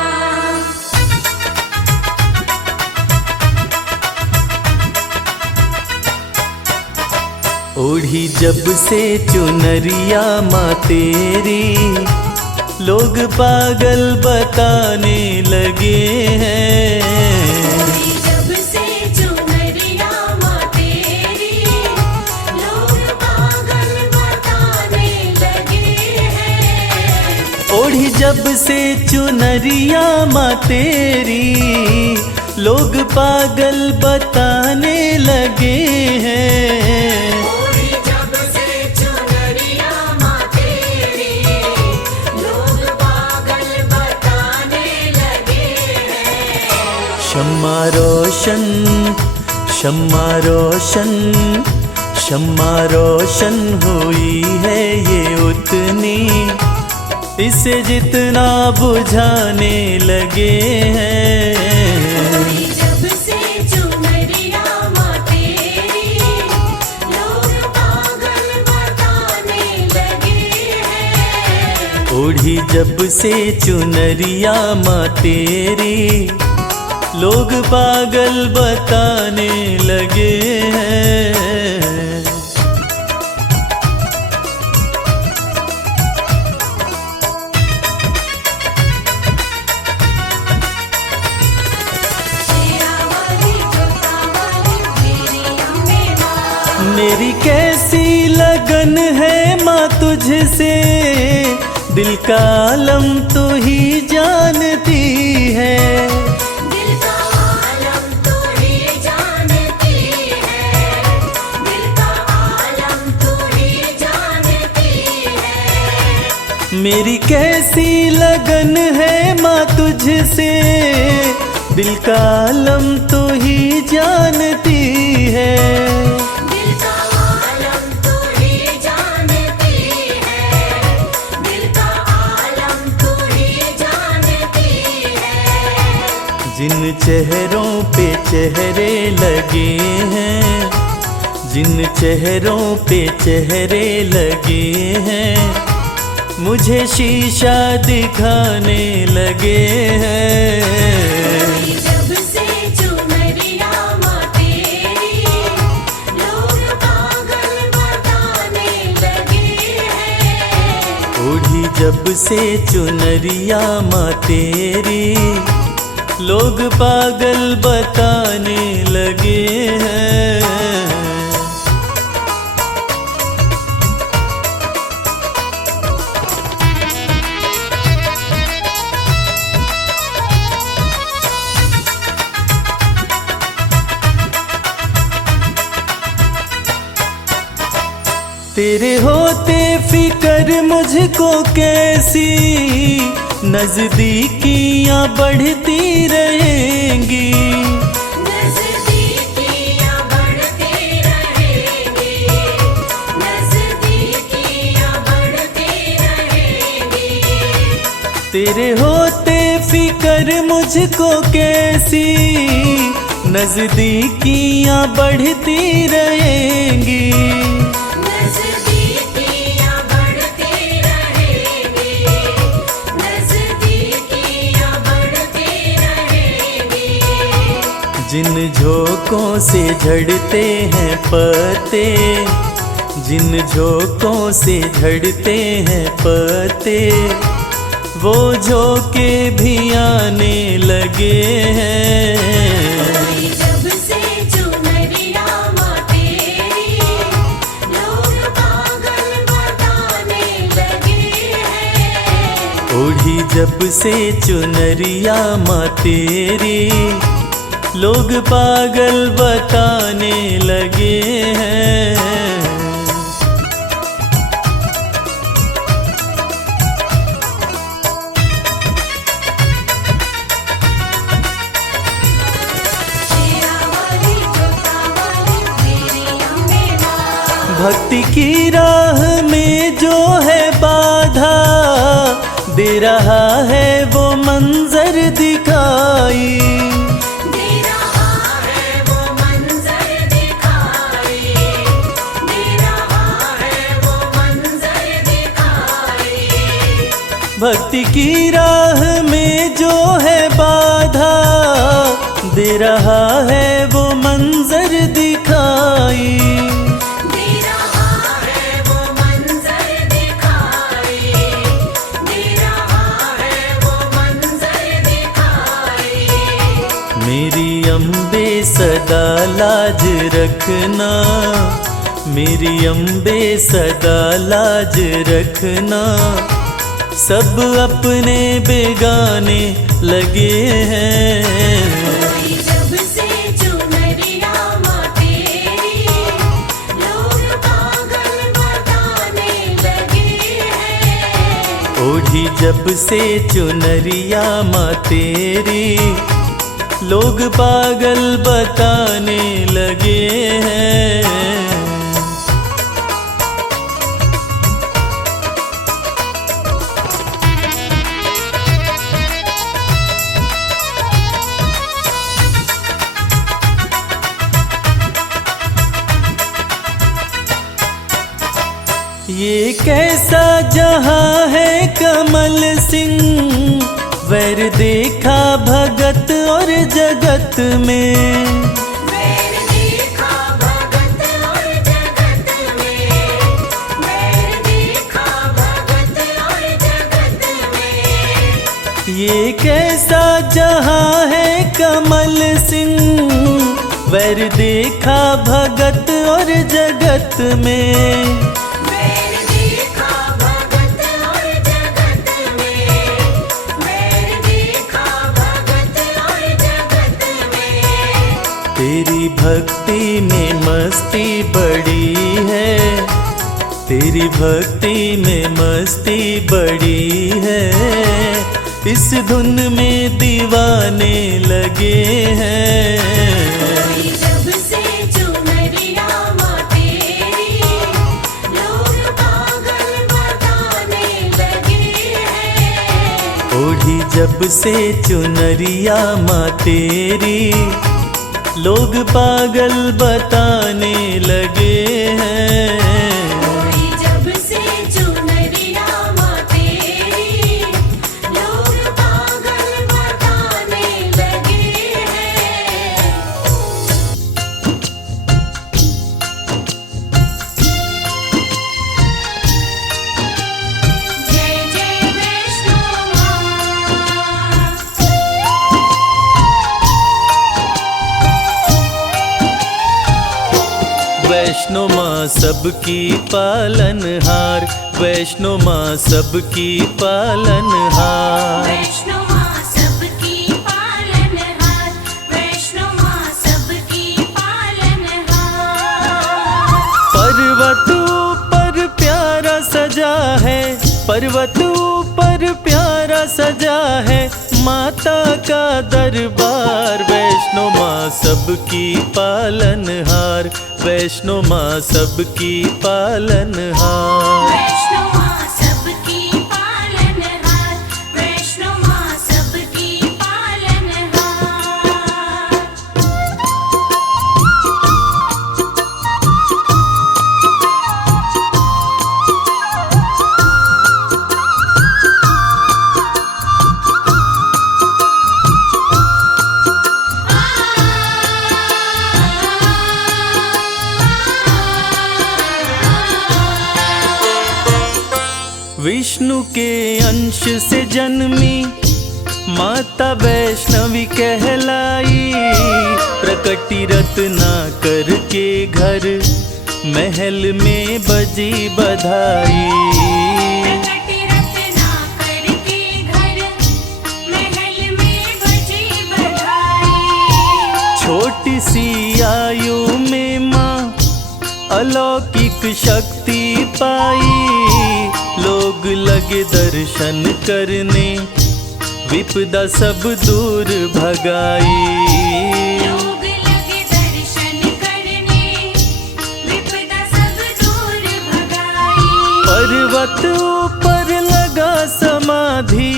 ओढ़ी जब से चुनरिया माँ तेरी, लोग पागल बताने लगे हैं। जब से चुनरिया माँ तेरी, लोग पागल बताने लगे हैं। ओढ़ी जब से चुनरिया माँ तेरी, लोग पागल बताने लगे हैं। ओढ़ी जब से चुनरिया माँ तेरी, लोग पागल बताने लगे हैं। शम्मा रोशन, शम्मा रोशन, शम्मा रोशन हुई है ये उतनी, इसे जितना बुझाने लगे हैं। जब से चुनरिया माँ तेरी, लोग पागल बताने लगे हैं। ओढ़ी जब से चुनरिया माँ तेरी, लोग पागल बताने लगे हैं। मेरी कैसी लगन है माँ तुझसे, दिल का आलम तू ही जानती है। दिल का आलम तू ही जानती है, दिल का आलम तू ही जानती है। मेरी कैसी लगन है माँ तुझसे, दिल का आलम तू ही जानती है। जिन चेहरों पे चेहरे लगे हैं, जिन चेहरों पे चेहरे लगे हैं, मुझे शीशा दिखाने लगे हैं। जब से चुनरिया माँ तेरी, लोग पागल बताने लगे हैं। ओढ़ी जब से चुनरिया माँ तेरी, लोग पागल बताने लगे हैं। तेरे होते फिकर मुझको कैसी, नजदीकियां बढ़ती रहेंगी। नजदीकियां बढ़ती रहेंगी, नजदीकियां बढ़ती रहेंगी। तेरे होते फिकर मुझको कैसी, नजदीकियां बढ़ती रहेंगी। जिन झोंकों से झड़ते हैं पत्ते, जिन झोंकों से झड़ते हैं पत्ते, वो झोंके भी आने लगे हैं। जब से चुनरिया माँ तेरी, लोग पागल बताने लगे हैं। ओढ़ी जब से चुनरिया माँ तेरी, लोग पागल बताने लगे हैं। भक्ति की राह में जो है बाधा, दे रहा है वो मंजर दिखाई। भक्ति की राह में जो है बाधा, दे रहा है वो मंजर दिखाई। दे रहा है वो मंजर दिखाई, दे रहा है वो मंजर दिखाई। मेरी अम्बे सदा लाज रखना, मेरी अम्बे सदा लाज रखना, सब अपने बेगाने लगे हैं। जब से चुनरिया माँ तेरी, लोग पागल बताने लगे हैं। ओढ़ी जब से चुनरिया माँ तेरी, लोग पागल बताने लगे हैं। ये कैसा जहां है कमल सिंह, वैर देखा भगत और जगत में, वैर देखा भगत और जगत में, वैर देखा भगत और जगत में। ये कैसा जहां है कमल सिंह, वैर देखा भगत और जगत में। वैर देखा भगत और जगत में, वैर देखा भगत और जगत में। तेरी भक्ति में मस्ती बड़ी है, तेरी भक्ति में मस्ती बड़ी है, इस धुन में दीवाने लगे हैं। जब से चुनरिया माँ तेरी, लोग पागल बताने लगे हैं। ओढ़ी जब से चुनरिया माँ तेरी, लोग पागल बताने लगे हैं। ओढ़ी जब से चुनरिया माँ तेरी, लोग पागल बताने लगे हैं। जय जय वैष्णो माँ। वैष्णो माँ सबकी पालनहार, वैष्णो माँ सबकी पालनहार। वैष्णो माँ सबकी पालनहार, वैष्णो माँ सबकी पालनहार। पर्वत ऊपर प्यारा सजा है, पर्वत ऊपर प्यारा सजा है, माता का दरबार। वैष्णो माँ सबकी पालनहार, वैष्णो माँ सबकी पालनहार। वैष्णो माँ सबकी पालनहार, वैष्णो माँ सबकी पालनहार। विष्णु के अंश से जन्मी माता वैष्णवी कहलाई, प्रकटी रत्नाकर के घर महल में बजी बधाई। प्रकटी रत्नाकर के घर, महल में बजी बधाई। छोटी सी आयु में माँ अलौकिक शक्ति पाई, लोग लगे दर्शन करने, विपदा सब दूर भगाई। लोग लगे दर्शन करने, विपदा सब दूर भगाई। पर्वत ऊपर लगा समाधि,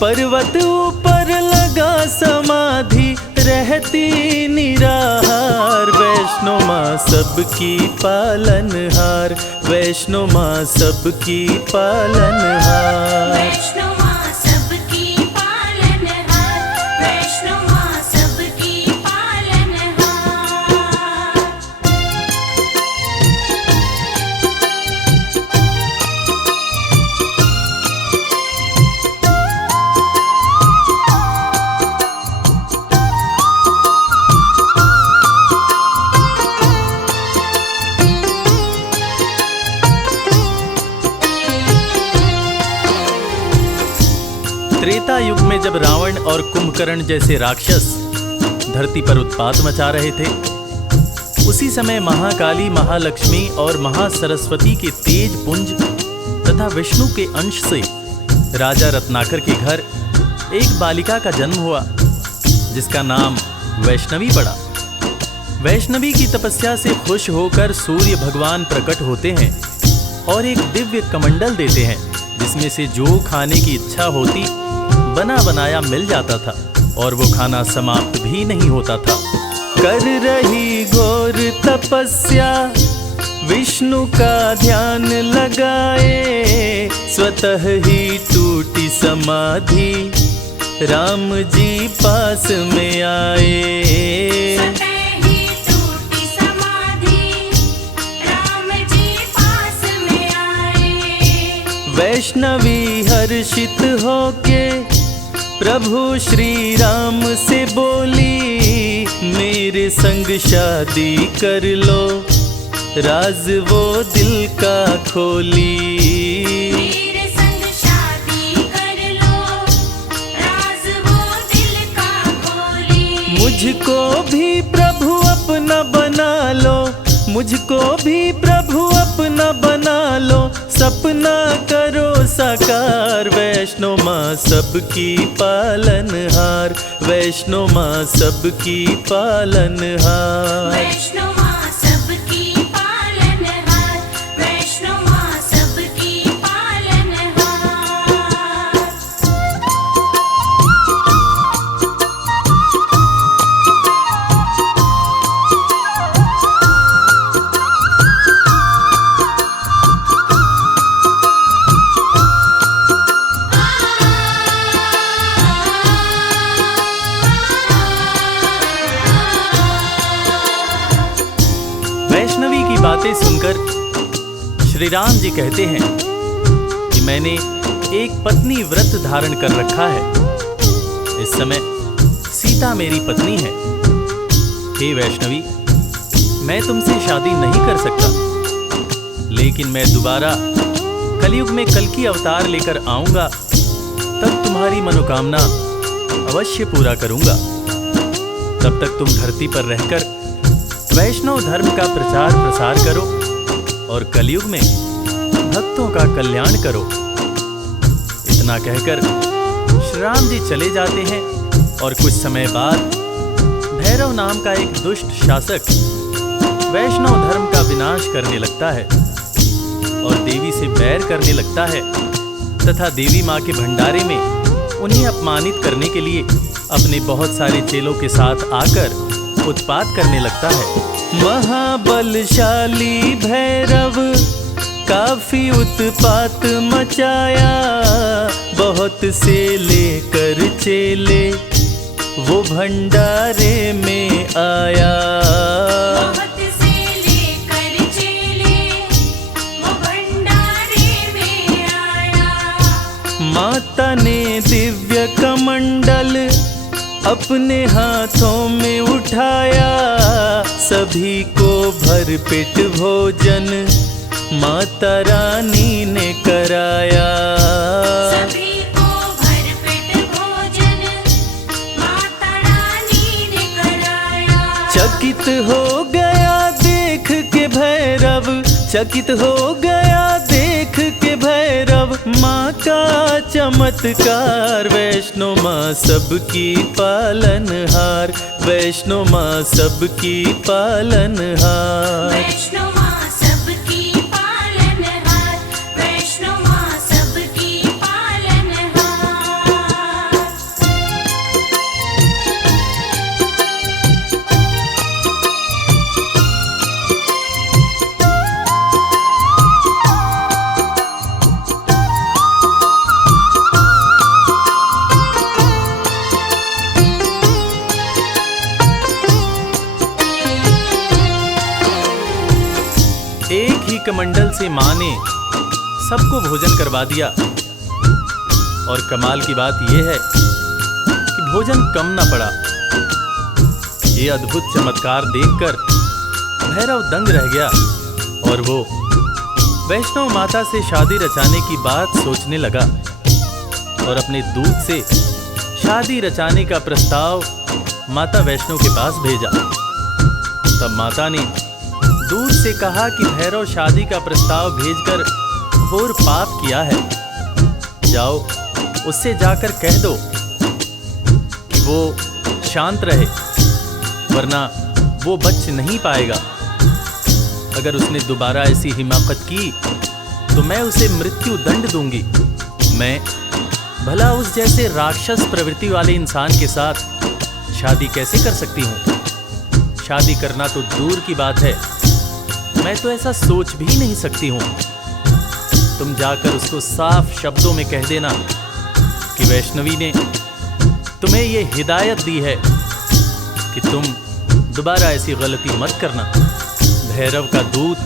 पर्वत ऊपर लगा समाधि, रहती निराहार। वैष्णो माँ सबकी पालनहार, वैष्णो माँ सबकी पालनहार। वैष्णो माँ सबकी पालनहार, वैष्णो माँ सबकी पालनहार। त्रेता युग में जब रावण और कुंभकर्ण जैसे राक्षस धरती पर उत्पात मचा रहे थे, उसी समय महाकाली, महालक्ष्मी और महासरस्वती के तेज पुंज तथा विष्णु के अंश से राजा रत्नाकर के घर एक बालिका का जन्म हुआ, जिसका नाम वैष्णवी पड़ा। वैष्णवी की तपस्या से खुश होकर सूर्य भगवान प्रकट होते हैं और एक दिव्य कमंडल देते हैं, जिसमें से जो खाने की इच्छा होती बना बनाया मिल जाता था और वो खाना समाप्त भी नहीं होता था। कर रही घोर तपस्या विष्णु का ध्यान लगाए, स्वतः ही टूटी समाधि राम जी पास में आए। स्वतः ही टूटी समाधि, राम जी पास में आए। वैष्णवी हर्षित होके प्रभु श्री राम से बोली, मेरे संग शादी कर लो, राज वो दिल का खोली। मेरे संग शादी कर लो, राज वो दिल का खोली। मुझको भी प्रभु अपना बना लो, मुझको भी प्रभु अपना बना लो, सपना करो साकार। वैष्णो माँ सबकी पालनहार, वैष्णो माँ सबकी पालनहार। वैष्णो माँ सबकी पालनहार, वैष्णो माँ सबकी पालनहार। वैष्णवी की बातें सुनकर श्री राम जी कहते हैं कि मैंने एक पत्नी व्रत धारण कर रखा है। इस समय सीता मेरी पत्नी है। हे वैष्णवी, मैं तुमसे शादी नहीं कर सकता, लेकिन मैं दोबारा कलयुग में कल्कि अवतार लेकर आऊंगा, तब तुम्हारी मनोकामना अवश्य पूरा करूंगा। तब तक तुम धरती पर रहकर वैष्णव धर्म का प्रचार प्रसार करो और कलयुग में भक्तों का कल्याण करो। इतना कहकर श्री राम जी चले जाते हैं और कुछ समय बाद भैरव नाम का एक दुष्ट शासक वैष्णव धर्म का विनाश करने लगता है और देवी से बैर करने लगता है तथा देवी माँ के भंडारे में उन्हें अपमानित करने के लिए अपने बहुत सारे चेलों के साथ आकर उत्पात करने लगता है। महाबलशाली भैरव काफी उत्पात मचाया, बहुत से लेकर चेले वो भंडारे में आया। बहुत से लेकर चेले वो भंडारे में आया। माता ने दिव्य कमंडल अपने हाथों में उठाया, सभी को भरपेट भोजन माता रानी ने कराया। सभी को भरपेट भोजन माता रानी ने कराया। चकित हो गया देख के भैरव, चकित हो गया देख के भैरव माँ का चमत्कार। वैष्णो माँ सबकी पालनहार, वैष्णो माँ सबकी पालनहार। वैष्णो माँ सबकी पालनहार, वैष्णो माँ सबकी पालनहार। एक ही कमंडल से माँ ने सबको भोजन करवा दिया और कमाल की बात यह है कि भोजन कम न पड़ा। ये अद्भुत चमत्कार देखकर भैरव दंग रह गया और वो वैष्णव माता से शादी रचाने की बात सोचने लगा और अपने दूत से शादी रचाने का प्रस्ताव माता वैष्णो के पास भेजा। तब माता ने दूत से कहा कि भैरव शादी का प्रस्ताव भेजकर घोर पाप किया है, जाओ उससे जाकर कह दो कि वो शांत रहे, वरना वो बच नहीं पाएगा। अगर उसने दोबारा ऐसी हिमाकत की तो मैं उसे मृत्यु दंड दूंगी। मैं भला उस जैसे राक्षस प्रवृत्ति वाले इंसान के साथ शादी कैसे कर सकती हूँ? शादी करना तो दूर की बात है, मैं तो ऐसा सोच भी नहीं सकती हूँ। तुम जाकर उसको साफ शब्दों में कह देना कि वैष्णवी ने तुम्हें ये हिदायत दी है कि तुम दोबारा ऐसी गलती मत करना। भैरव का दूत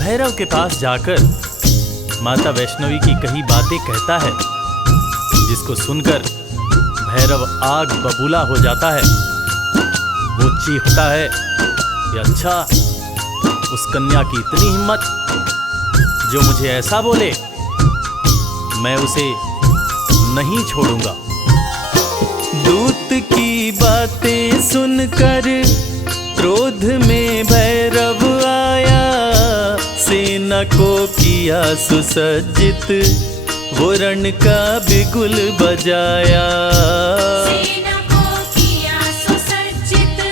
भैरव के पास जाकर माता वैष्णवी की कही बातें कहता है, जिसको सुनकर भैरव आग बबूला हो जाता है। वो चीखता है कि अच्छा, उस कन्या की इतनी हिम्मत जो मुझे ऐसा बोले, मैं उसे नहीं छोड़ूंगा। दूत की बातें सुनकर क्रोध में भैरव आया, सेना को किया सुसज्जित, वो रण का बिगुल बजाया। सेना को किया सुसज्जित,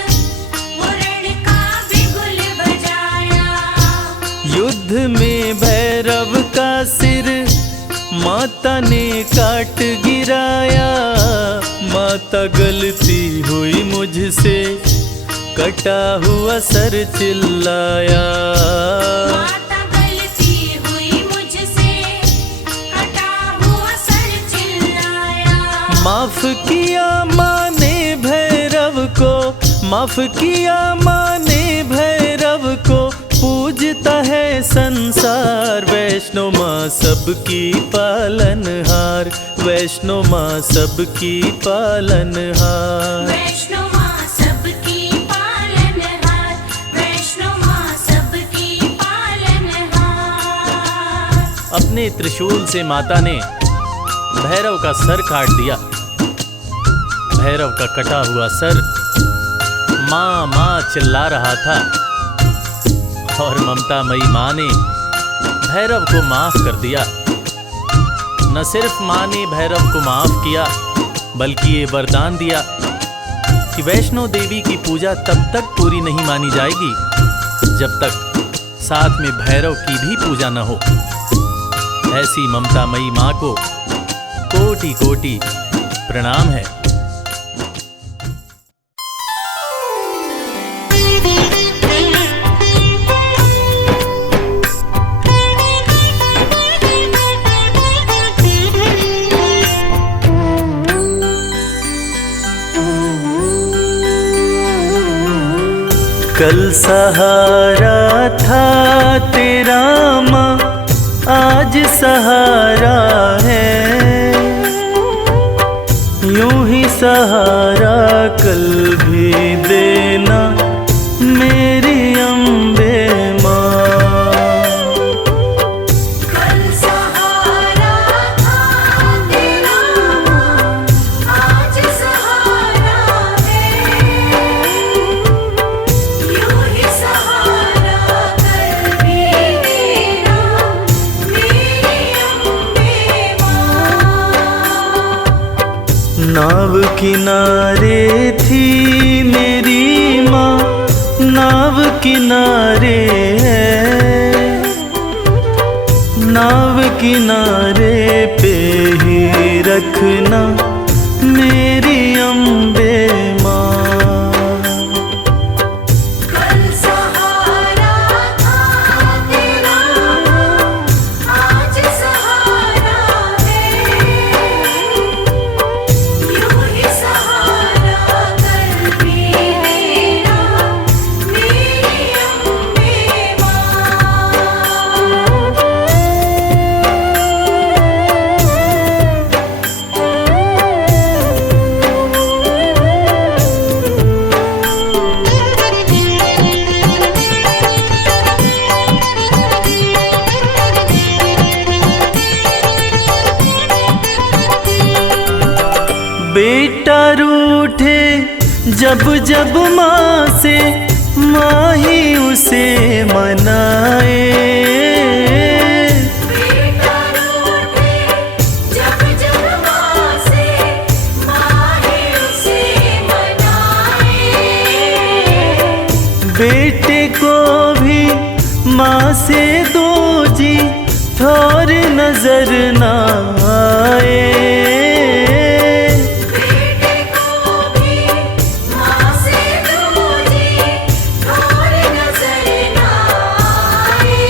वो रण का बिगुल बजाया। युद्ध में भैरव का सिर माता ने काट गिराया। माता गलती हुई मुझसे, कटा हुआ सर चिल्लाया। माता गलती हुई मुझसे, कटा हुआ सर चिल्लाया। माफ किया माँ ने भैरव को, माफ किया माँ ने भैरव को, पूजता है संसार। वैष्णो माँ सबकी पालनहार, वैष्णो माँ सबकी पालनहार। वैष्णो माँ सबकी पालनहार, वैष्णो माँ सबकी पालनहार। अपने त्रिशूल से माता ने भैरव का सर काट दिया। भैरव का कटा हुआ सर माँ माँ चिल्ला रहा था, और ममतामयी माँ ने भैरव को माफ कर दिया। न सिर्फ माँ ने भैरव को माफ किया, बल्कि ये वरदान दिया कि वैष्णो देवी की पूजा तब तक पूरी नहीं मानी जाएगी जब तक साथ में भैरव की भी पूजा न हो। ऐसी ममतामयी माँ को कोटि कोटि प्रणाम है। कल सहारा था तेरा माँ, आज सहारा है। यूं ही सहारा कल भी देना मेरी अम्बे माँ। कल सहारा था तेरा माँ, आज सहारा है। यूं ही सहारा कल भी देना मेरी अम्बे माँ। नाव किनारे थी मेरी माँ, नाव किनारे है। नाव किनारे पे ही रखना मेरी अम्बे माँ। कल सहारा था तेरा माँ, आज सहारा है। यूं ही सहारा कल भी देना मेरी अम्बे माँ। बेटा रूठे जब जब माँ से, माँ ही उसे मनाए। बेटा रूठे जब जब माँ से, माँ ही उसे मनाए। बेटे को भी माँ से दो जी, थोर नजर ना आए। बेटे को भी माँ से दूजी, और नजर ना आए।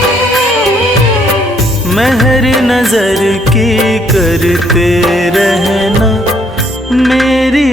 मेहर नजर की करते रहना मेरी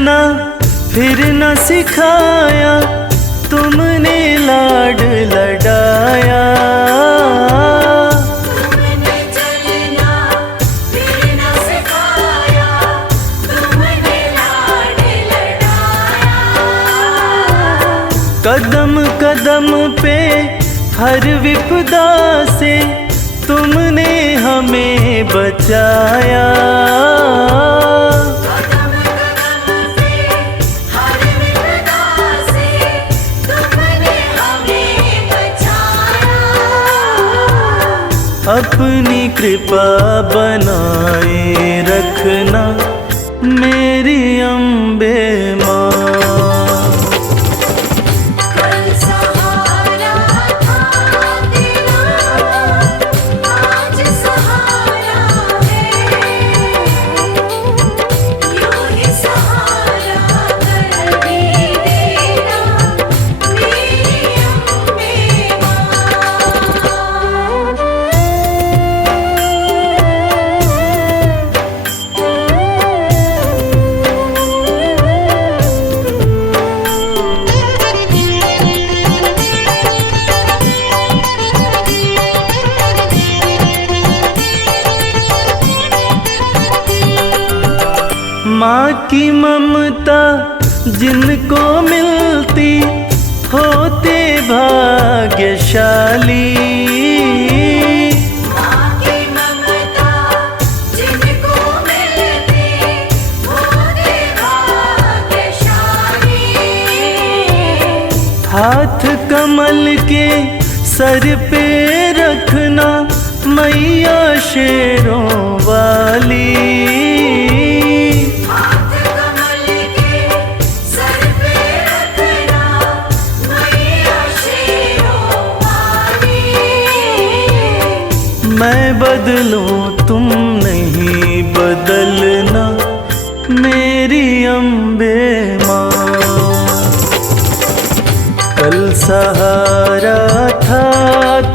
चलना फिर न सिखाया, तुमने लाड लडाया। तुमने चलना फिर न सिखाया, तुमने लाड लडाया। कदम कदम पे हर विपदा से तुमने हमें बचाया। कदम कदम पे हर विपदा से तुमने हमें बचाया। अपनी कृपा बनाए रखना मेरी अम्बे माँ। कल सहारा था तेरा, आज सहारा है। यूं ही सहारा कर भी देना मेरी अम्बे माँ। माँ की ममता जिनको मिलती होते भाग्यशाली। माँ की ममता जिनको मिलती होते भाग्यशाली। हाथ कमल के सर पे रखना मैया शेरों वाली। हाथ कमल के सर पे रखना मैया शेरों वाली। मैं बदलूं तुम नहीं बदलना मेरी अम्बे माँ। कल सहारा था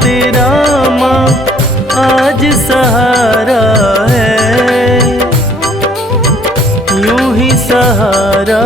तेरा माँ, आज सहारा है। यूं ही सहारा